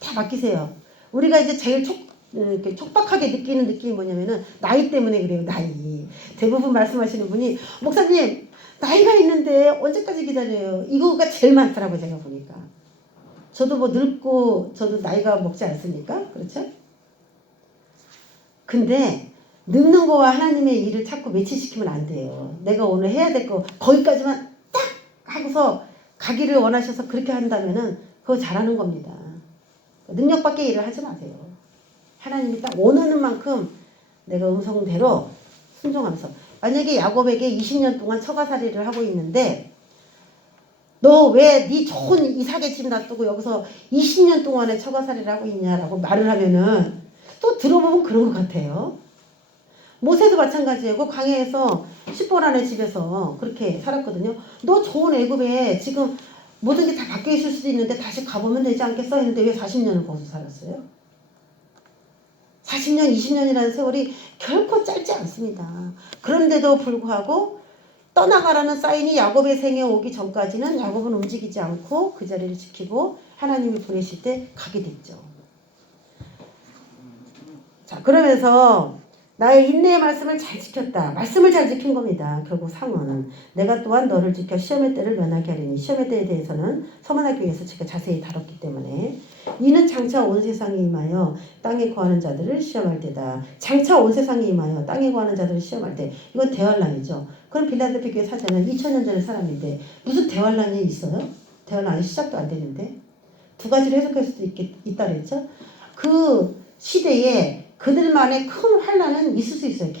다 맡기세요. 우리가 이제 제일 이렇게 촉박하게 느끼는 느낌이 뭐냐면은 나이 때문에 그래요. 나이. 대부분 말씀하시는 분이 목사님 나이가 있는데 언제까지 기다려요. 이거가 제일 많더라고요. 제가 보니까. 저도 뭐 늙고 저도 나이가 먹지 않습니까? 그렇죠? 근데 늙는 거와 하나님의 일을 자꾸 매치시키면 안 돼요. 내가 오늘 해야 될 거 거기까지만 딱 하고서 가기를 원하셔서 그렇게 한다면은 그거 잘하는 겁니다. 능력 밖의 일을 하지 마세요. 하나님이 딱 원하는 만큼 내가 음성대로 순종하면서, 만약에 야곱에게 20년 동안 처가살이를 하고 있는데 너 왜 네 좋은 이삭의 집 놔두고 여기서 20년 동안에 처가살이를 하고 있냐라고 말을 하면은 또 들어보면 그런 것 같아요. 모세도 마찬가지예요. 그 광야에서 십보라네 집에서 그렇게 살았거든요. 너 좋은 애굽에 지금 모든 게 다 바뀌어 있을 수도 있는데 다시 가보면 되지 않겠어 했는데 왜 40년을 거기서 살았어요? 40년, 20년이라는 세월이 결코 짧지 않습니다. 그런데도 불구하고 떠나가라는 사인이 야곱의 생에 오기 전까지는 야곱은 움직이지 않고 그 자리를 지키고 하나님이 보내실 때 가게 됐죠. 자, 그러면서 나의 인내의 말씀을 잘 지켰다. 말씀을 잘 지킨 겁니다. 결국 상은 내가 또한 너를 지켜 시험의 때를 면하게 하리니, 시험의 때에 대해서는 서문학교에서 제가 자세히 다뤘기 때문에, 이는 장차 온 세상에 임하여 땅에 거하는 자들을 시험할 때다. 장차 온 세상에 임하여 땅에 거하는 자들을 시험할 때, 이건 대환란이죠. 그럼 빌라델피아 교회 사자는 2000년 전의 사람인데 무슨 대환란이 있어요? 대환란이 시작도 안 되는데. 두 가지로 해석할 수도 있다 그랬죠. 그 시대에 그들만의 큰 환란은 있을 수 있어요.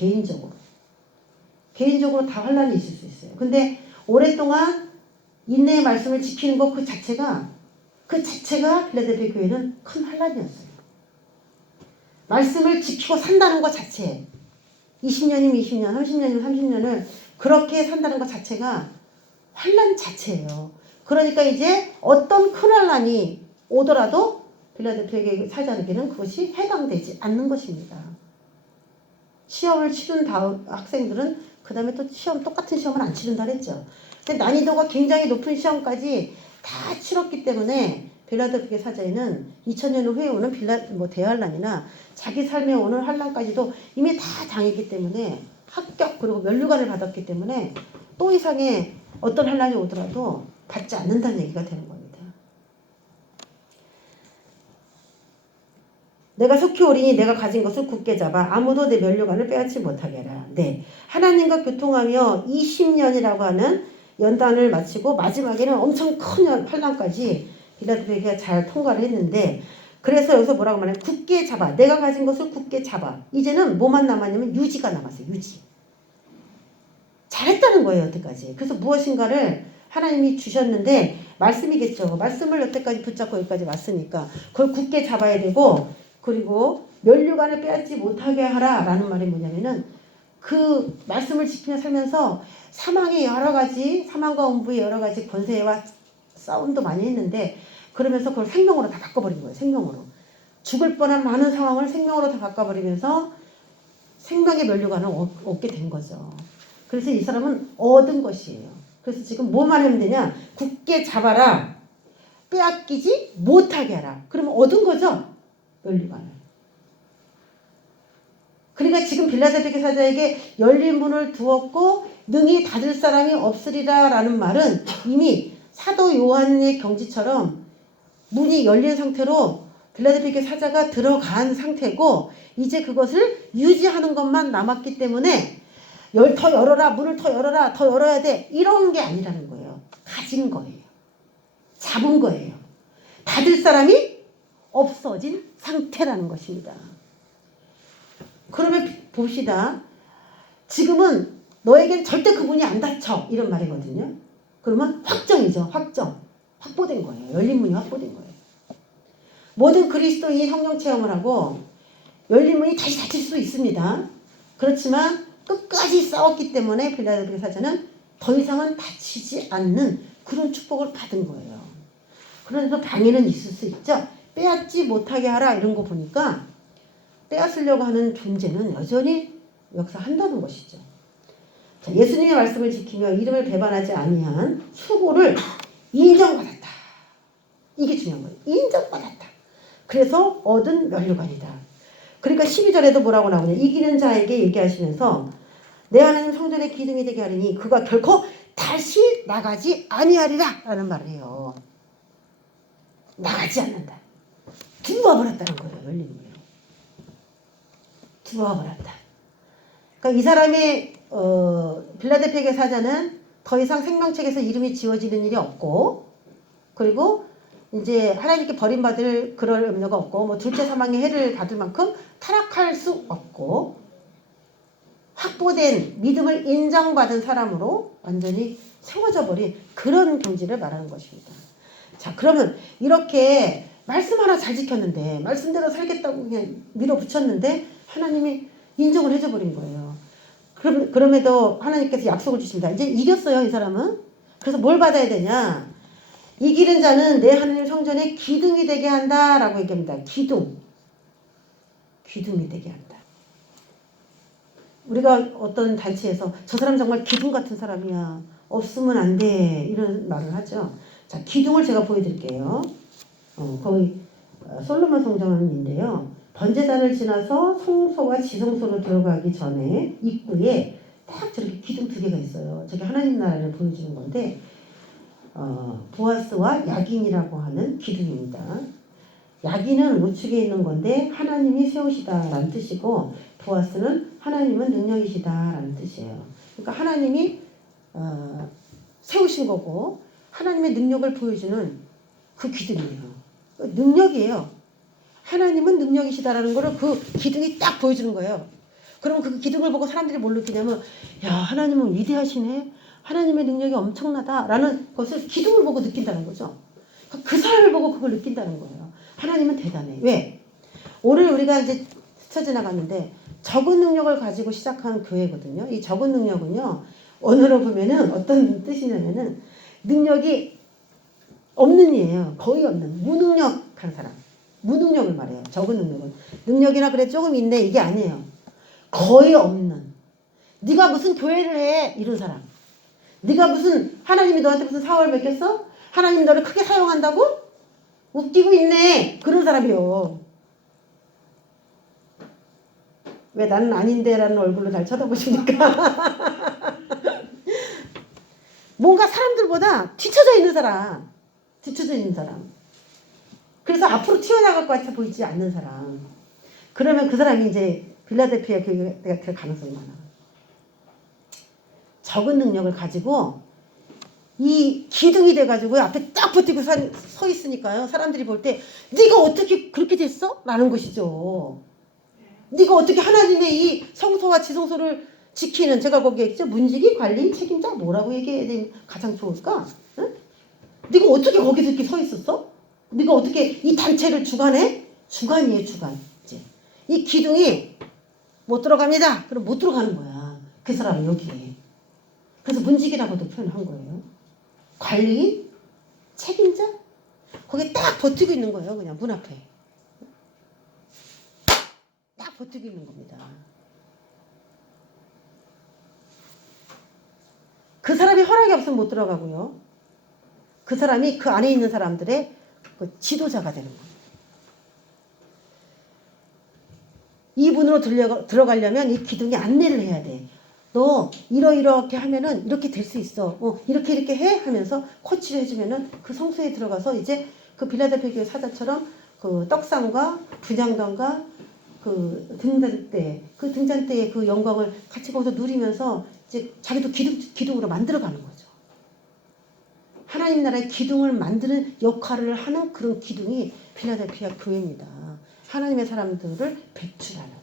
개인적으로 다 환란이 있을 수 있어요. 근데 오랫동안 인내의 말씀을 지키는 것 그 자체가 빌라델피아 교회는 큰 환란이었어요. 말씀을 지키고 산다는 것 자체, 20년이면 20년, 30년이면 30년을 그렇게 산다는 것 자체가 환란 자체예요. 그러니까 이제 어떤 큰 환란이 오더라도 빌라델피아의 사자에게는 그것이 해당되지 않는 것입니다. 시험을 치른 다음 학생들은 그 다음에 또 똑같은 시험을 안 치른다 그랬죠. 근데 난이도가 굉장히 높은 시험까지 다 치렀기 때문에 빌라델피아 사자에는 2000년 후에 오는 대환란이나 자기 삶에 오는 환란까지도 이미 다 당했기 때문에 합격 그리고 면류관을 받았기 때문에 또 이상의 어떤 환란이 오더라도 받지 않는다는 얘기가 되는 겁니다. 내가 속히 오리니 내가 가진 것을 굳게 잡아 아무도 내 면류관을 빼앗지 못하게 하라. 네, 하나님과 교통하며 20년이라고 하는 연단을 마치고 마지막에는 엄청 큰 환란까지 빌라델피아가 잘 통과를 했는데 그래서 여기서 뭐라고 말하냐면 굳게 잡아. 내가 가진 것을 굳게 잡아. 이제는 뭐만 남았냐면 유지가 남았어요. 유지. 잘했다는 거예요. 여태까지. 그래서 무엇인가를 하나님이 주셨는데 말씀이겠죠. 말씀을 여태까지 붙잡고 여기까지 왔으니까 그걸 굳게 잡아야 되고 그리고 면류관을 빼앗지 못하게 하라라는 말이 뭐냐면은 그 말씀을 지키며 살면서 사망의 여러 가지 사망과 음부의 여러 가지 권세와 싸움도 많이 했는데 그러면서 그걸 생명으로 다 바꿔버린 거예요. 생명으로. 죽을 뻔한 많은 상황을 생명으로 다 바꿔버리면서 생명의 면류관을 얻게 된 거죠. 그래서 이 사람은 얻은 것이에요. 그래서 지금 뭐만 하면 되냐? 굳게 잡아라. 빼앗기지 못하게 하라. 그러면 얻은 거죠? 면류관을. 그러니까 지금 빌라델피아 사자에게 열린 문을 두었고 능히 닫을 사람이 없으리라 라는 말은 이미 사도 요한의 경지처럼 문이 열린 상태로 빌라델피아 사자가 들어간 상태고 이제 그것을 유지하는 것만 남았기 때문에 더 열어라, 문을 더 열어라, 더 열어야 돼 이런 게 아니라는 거예요. 가진 거예요. 잡은 거예요. 닫을 사람이 없어진 상태라는 것입니다. 그러면 봅시다. 지금은 너에겐 절대 그 문이 안 닫혀 이런 말이거든요. 그러면 확정이죠. 확정. 확보된 거예요. 열린 문이 확보된 거예요. 모든 그리스도인이 성령 체험을 하고 열린 문이 다시 닫힐 수도 있습니다. 그렇지만 끝까지 싸웠기 때문에 빌라델피아 사자는 더 이상은 닫히지 않는 그런 축복을 받은 거예요. 그런데도 방해는 있을 수 있죠. 빼앗지 못하게 하라 이런 거 보니까 빼앗으려고 하는 존재는 여전히 역사한다는 것이죠. 자, 예수님의 말씀을 지키며 이름을 배반하지 아니한 수고를 인정받았다. 이게 중요한 거예요. 인정받았다. 그래서 얻은 면류관이다. 그러니까 12절에도 뭐라고 나오냐. 이기는 자에게 얘기하시면서 내 하나님 성전의 기둥이 되게 하리니 그가 결코 다시 나가지 아니하리라 라는 말을 해요. 나가지 않는다. 들어와버렸다는 거예요. 열린 거예요. 들어와버렸다. 그러니까 이 사람의 빌라델피아 사자는 더 이상 생명책에서 이름이 지워지는 일이 없고 그리고 이제 하나님께 버림받을 그럴 염려가 없고 뭐 둘째 사망의 해를 받을 만큼 타락할 수 없고 확보된 믿음을 인정받은 사람으로 완전히 세워져 버린 그런 경지를 말하는 것입니다. 자, 그러면 이렇게 말씀 하나 잘 지켰는데 말씀대로 살겠다고 그냥 밀어붙였는데 하나님이 인정을 해줘 버린 거예요. 그럼에도 하나님께서 약속을 주십니다. 이제 이겼어요, 이 사람은. 그래서 뭘 받아야 되냐? 이기는 자는 내 하나님 성전의 기둥이 되게 한다라고 얘기합니다. 기둥. 기둥이 되게 한다. 우리가 어떤 단체에서 저 사람 정말 기둥 같은 사람이야. 없으면 안 돼. 이런 말을 하죠. 자, 기둥을 제가 보여드릴게요. 거의 솔로몬 성전인데요. 번제단을 지나서 성소와 지성소로 들어가기 전에 입구에 딱 저렇게 기둥 두 개가 있어요. 저게 하나님 나라를 보여주는 건데 보아스와 야긴이라고 하는 기둥입니다. 야긴은 우측에 있는 건데 하나님이 세우시다라는 뜻이고 보아스는 하나님은 능력이시다라는 뜻이에요. 그러니까 하나님이 세우신 거고 하나님의 능력을 보여주는 그 기둥이에요. 능력이에요. 하나님은 능력이시다라는 거를 그 기둥이 딱 보여주는 거예요. 그러면 그 기둥을 보고 사람들이 뭘 느끼냐면 야, 하나님은 위대하시네. 하나님의 능력이 엄청나다라는 것을 기둥을 보고 느낀다는 거죠. 그 사람을 보고 그걸 느낀다는 거예요. 하나님은 대단해. 왜? 오늘 우리가 이제 스쳐 지나갔는데 적은 능력을 가지고 시작한 교회거든요. 이 적은 능력은요, 언어로 보면은 어떤 뜻이냐면은 능력이 없는 이에요. 거의 없는 무능력한 사람. 무능력을 말해요. 적은 능력은. 능력이나 그래 조금 있네 이게 아니에요. 거의 없는. 네가 무슨 교회를 해 이런 사람. 네가 무슨 하나님이 너한테 무슨 사활을 맡겼어? 하나님 너를 크게 사용한다고? 웃기고 있네. 그런 사람이요. 왜 나는 아닌데 라는 얼굴로 날 쳐다보시니까. 뭔가 사람들보다 뒤쳐져 있는 사람. 뒤쳐져 있는 사람. 그래서 앞으로 튀어나갈 것 같아 보이지 않는 사람. 그러면 그 사람이 이제 빌라델피아 교회가 될 가능성이 많아. 적은 능력을 가지고 이 기둥이 돼가지고 앞에 딱 버티고 서 있으니까요. 사람들이 볼 때 네가 어떻게 그렇게 됐어? 라는 것이죠. 네가 어떻게 하나님의 이 성소와 지성소를 지키는, 제가 거기에 있죠. 문지기, 관리, 책임자 뭐라고 얘기해야 되면 가장 좋을까? 응? 네가 어떻게 거기서 이렇게 서 있었어? 네가 어떻게 이 단체를 주관해? 주관이에요, 주관. 이제 이 기둥이 못 들어갑니다. 그럼 못 들어가는 거야. 그 사람은 여기에. 그래서 문지기라고도 표현한 거예요. 관리인, 책임자, 거기에 딱 버티고 있는 거예요. 그냥 문 앞에. 딱 버티고 있는 겁니다. 그 사람이 허락이 없으면 못 들어가고요. 그 사람이 그 안에 있는 사람들의 그 지도자가 되는 거예요. 이분으로 들어가려면 이 기둥에 안내를 해야 돼. 너 이렇게 하면은 이렇게 될 수 있어. 이렇게 해 하면서 코치를 해주면은 그 성소에 들어가서 이제 그 빌라델피아 교회 사자처럼 그 떡상과 분향단과 그 등잔대의 그 영광을 같이 거기서 누리면서 이제 자기도 기둥으로 만들어가는 거죠. 하나님 나라의 기둥을 만드는 역할을 하는 그런 기둥이 빌라델피아 교회입니다. 하나님의 사람들을 배출하는.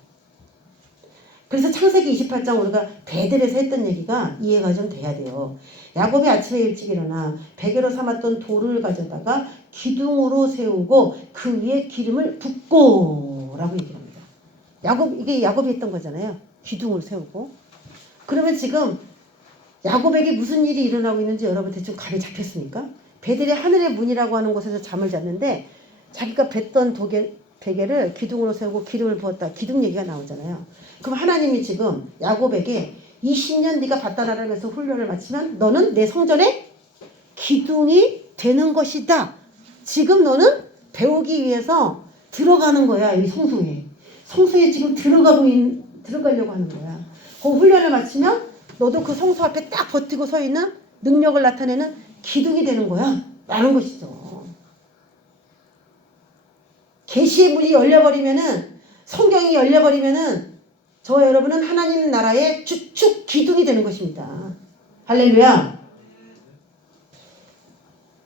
그래서 창세기 28장 우리가 베델에서 했던 얘기가 이해가 좀 돼야 돼요. 야곱이 아침에 일찍 일어나 베개로 삼았던 돌을 가져다가 기둥으로 세우고 그 위에 기름을 붓고 라고 얘기합니다. 이게 야곱이 했던 거잖아요. 기둥을 세우고. 그러면 지금 야곱에게 무슨 일이 일어나고 있는지 여러분 대충 감이 잡혔습니까? 베델의 하늘의 문이라고 하는 곳에서 잠을 잤는데 자기가 뱉던 베개를 기둥으로 세우고 기름을 부었다. 기둥 얘기가 나오잖아요. 그럼 하나님이 지금 야곱에게 20년 네가 바다나라에서 훈련을 마치면 너는 내 성전의 기둥이 되는 것이다. 지금 너는 배우기 위해서 들어가는 거야. 이 성소에. 성소에 지금 들어가려고 하는 거야. 그 훈련을 마치면 너도 그 성소 앞에 딱 버티고 서 있는 능력을 나타내는 기둥이 되는 거야. 라는 것이죠. 계시의 문이 열려버리면은, 성경이 열려버리면은 저와 여러분은 하나님 나라의 주축 기둥이 되는 것입니다. 할렐루야.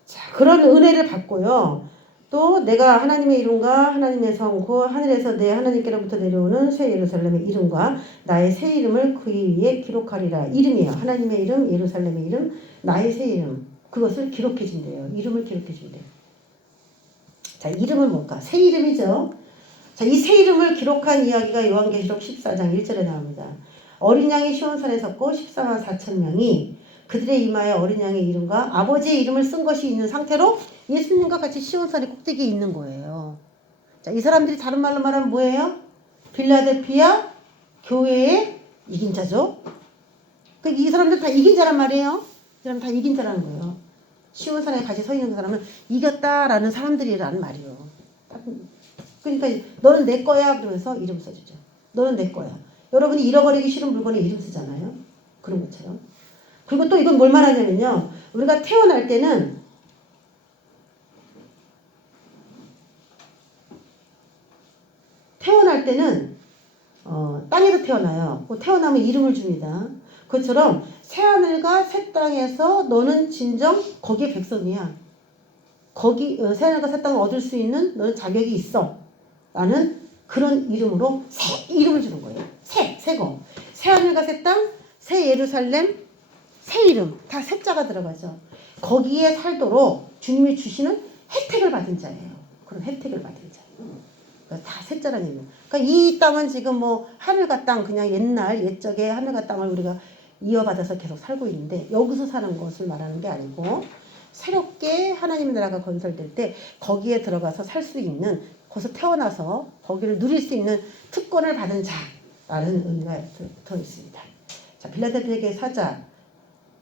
자, 그런 은혜를 받고요. 또 내가 하나님의 이름과 하나님의 성, 그 하늘에서 내 하나님께로부터 내려오는 새 예루살렘의 이름과 나의 새 이름을 그 위에 기록하리라. 이름이에요. 하나님의 이름, 예루살렘의 이름, 나의 새 이름. 그것을 기록해 준대요. 이름을 기록해 준대요. 자, 이름은 뭘까? 새 이름이죠. 자, 이 새 이름을 기록한 이야기가 요한계시록 14장 1절에 나옵니다. 어린 양이 시온산에 섰고 14만 4천 명이 그들의 이마에 어린 양의 이름과 아버지의 이름을 쓴 것이 있는 상태로 예수님과 같이 시온산의 꼭대기에 있는 거예요. 자, 이 사람들이 다른 말로 말하면 뭐예요? 빌라델피아 교회의 이긴 자죠. 이 사람들 다 이긴 자란 말이에요. 이 사람 다 이긴 자라는 거예요. 시온산에 같이 서 있는 그 사람은 이겼다라는 사람들이라는 말이에요. 그러니까 너는 내 거야 그러면서 이름 써주죠. 너는 내 거야. 여러분이 잃어버리기 싫은 물건에 이름 쓰잖아요. 그런 것처럼. 그리고 또 이건 뭘 말하냐면요. 우리가 태어날 때는 땅에서 태어나요. 태어나면 이름을 줍니다. 그것처럼 새하늘과 새 땅에서 너는 진정 거기에 백성이야. 새하늘과 새 땅을 얻을 수 있는 너는 자격이 있어. 라는 그런 이름으로 새 이름을 주는 거예요. 새거. 새하늘과 새 땅, 새 예루살렘, 새 이름. 다 새자가 들어가죠. 거기에 살도록 주님이 주시는 혜택을 받은 자예요. 그런 혜택을 받은 자. 다 새자라는 얘기예요. 그러니까 이 땅은 지금 뭐 하늘과 땅, 그냥 옛날 옛적의 하늘과 땅을 우리가 이어받아서 계속 살고 있는데 여기서 사는 것을 말하는 게 아니고 새롭게 하나님의 나라가 건설될 때 거기에 들어가서 살 수 있는, 거기서 태어나서 거기를 누릴 수 있는 특권을 받은 자라는 의미가 들어 있습니다. 자, 빌라델피아 교회 사자,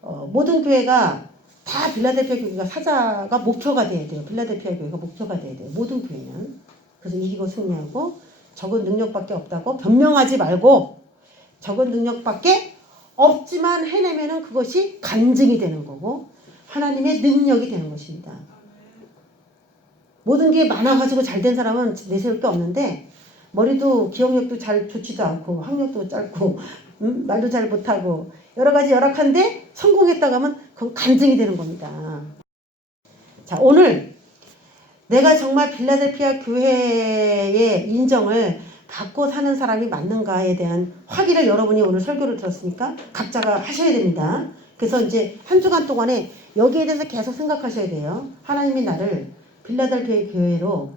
모든 교회가 다 빌라델피아 교회가 사자가 목표가 돼야 돼요. 빌라델피아 교회가 목표가 돼야 돼요. 모든 교회는. 그래서 이기고 승리하고 적은 능력밖에 없다고 변명하지 말고, 적은 능력밖에 없지만 해내면은 그것이 간증이 되는 거고 하나님의 능력이 되는 것입니다. 모든 게 많아가지고 잘된 사람은 내세울 게 없는데 머리도 기억력도 잘 좋지도 않고 학력도 짧고 말도 잘 못하고 여러 가지 열악한데 성공했다고 하면 그건 간증이 되는 겁니다. 자, 오늘 내가 정말 빌라델피아 교회의 인정을 받고 사는 사람이 맞는가에 대한 확인을 여러분이 오늘 설교를 들었으니까 각자가 하셔야 됩니다. 그래서 이제 한 주간 동안에 여기에 대해서 계속 생각하셔야 돼요. 하나님이 나를 빌라델피아 교회로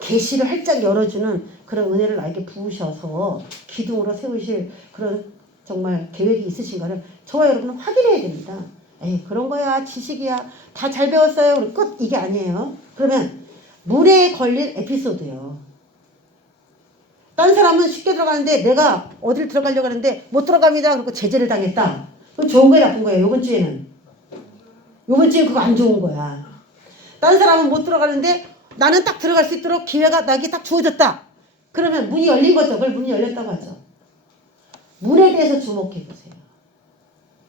계시를 활짝 열어주는 그런 은혜를 나에게 부으셔서 기둥으로 세우실 그런 정말 계획이 있으신가를 저와 여러분은 확인해야 됩니다. 에이, 그런 거야, 지식이야, 다 잘 배웠어요, 우리 끝, 이게 아니에요. 그러면 물에 걸린 에피소드요. 딴 사람은 쉽게 들어가는데 내가 어딜 들어가려고 하는데 못 들어갑니다. 그리고 제재를 당했다. 그건 좋은 거야, 나쁜 거예요? 요번 주에는 그거 안 좋은 거야. 딴 사람은 못 들어가는데 나는 딱 들어갈 수 있도록 기회가 나에게 딱 주어졌다. 그러면 문이 열린 거죠. 그걸 문이 열렸다고 하죠. 문에 대해서 주목해 보세요.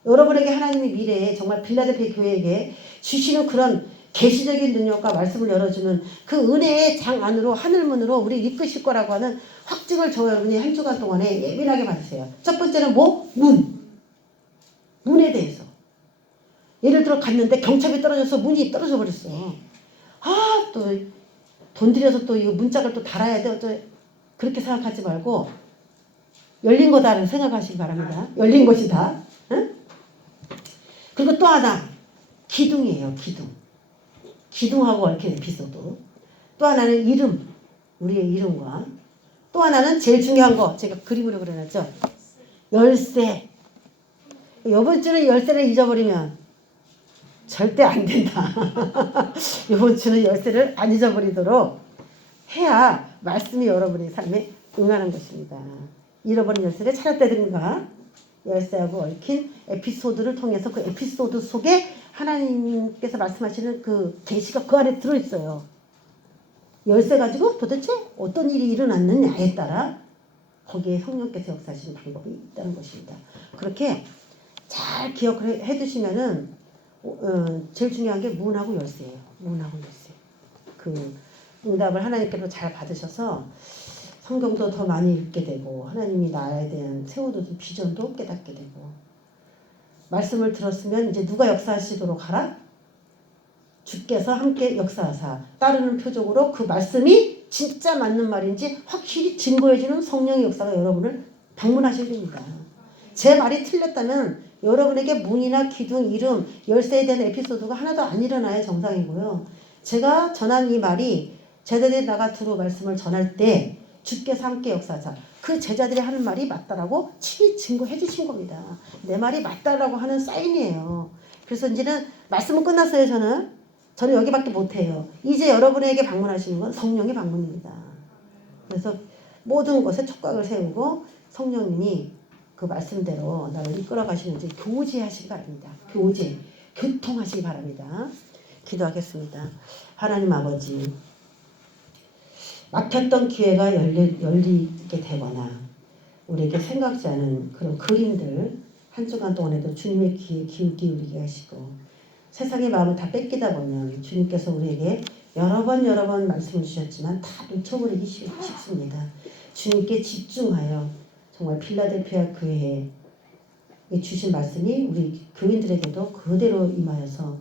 여러분에게 하나님이 미래에 정말 빌라델피아 교회에게 주시는 그런 계시적인 능력과 말씀을 열어주는 그 은혜의 장 안으로, 하늘문으로 우리 이끄실 거라고 하는 확증을 저 여러분이 한 주간 동안에 예민하게 받으세요. 첫 번째는 뭐? 문에 대해서. 예를 들어 갔는데 경첩이 떨어져서 문이 떨어져 버렸어. 아, 또 돈 들여서 또 이거 문짝을 또 달아야 돼. 또 그렇게 생각하지 말고 열린 거다라고 생각하시기 바랍니다. 열린 것이다. 응? 그리고 또 하나, 기둥이에요. 기둥하고 얽힌 에피소드. 또 하나는 이름, 우리의 이름과, 또 하나는 제일 중요한 거 제가 그림으로 그려놨죠. 열쇠. 이번 주는 열쇠를 잊어버리면 절대 안 된다. 이번 주는 열쇠를 안 잊어버리도록 해야 말씀이 여러분의 삶에 응하는 것입니다. 잃어버린 열쇠를 찾았다든가 열쇠하고 얽힌 에피소드를 통해서 그 에피소드 속에 하나님께서 말씀하시는 그 계시가 그 안에 들어있어요. 열쇠 가지고 도대체 어떤 일이 일어났느냐에 따라 거기에 성령께서 역사하시는 방법이 있다는 것입니다. 그렇게 잘 기억을 해두시면은 제일 중요한 게 문하고 열쇠예요. 문하고 열쇠. 그 응답을 하나님께로 잘 받으셔서 성경도 더 많이 읽게 되고 하나님이 나에 대한 세워둔 비전도 깨닫게 되고, 말씀을 들었으면 이제 누가 역사하시도록 하라? 주께서 함께 역사하사 따르는 표적으로 그 말씀이 진짜 맞는 말인지 확실히 증거해주는 성령의 역사가 여러분을 방문하실 겁니다. 제 말이 틀렸다면 여러분에게 문이나 기둥, 이름, 열쇠에 대한 에피소드가 하나도 안 일어나야 정상이고요. 제가 전한 이 말이 제자들이 나가 두루 말씀을 전할 때 주께서 함께 역사하자, 그 제자들이 하는 말이 맞다라고 친히 증거해 주신 겁니다. 내 말이 맞다라고 하는 사인이에요. 그래서 이제는 말씀은 끝났어요. 저는 여기밖에 못해요. 이제 여러분에게 방문하시는 건 성령의 방문입니다. 그래서 모든 것에 촉각을 세우고 성령님이 그 말씀대로 나를 이끌어 가시는지 교제하시기 바랍니다. 교통하시기 바랍니다. 기도하겠습니다. 하나님 아버지, 막혔던 기회가 열리게 되거나 우리에게 생각지 않은 그런 그림들 한 주간 동안에도 주님의 귀에 기울이게 하시고, 세상의 마음을 다 뺏기다 보면 주님께서 우리에게 여러 번 말씀을 주셨지만 다 놓쳐버리기 쉽습니다. 주님께 집중하여 정말 필라델피아 교회에 주신 말씀이 우리 교인들에게도 그대로 임하여서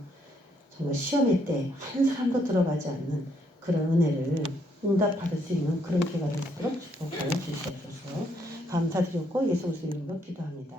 정말 시험의 때 한 사람도 들어가지 않는 그런 은혜를 응답받을 수 있는 그런 기회가 될 수 있도록 축복하여 주시옵소서. 감사드렸고 예수 그리스도 이름으로 기도합니다.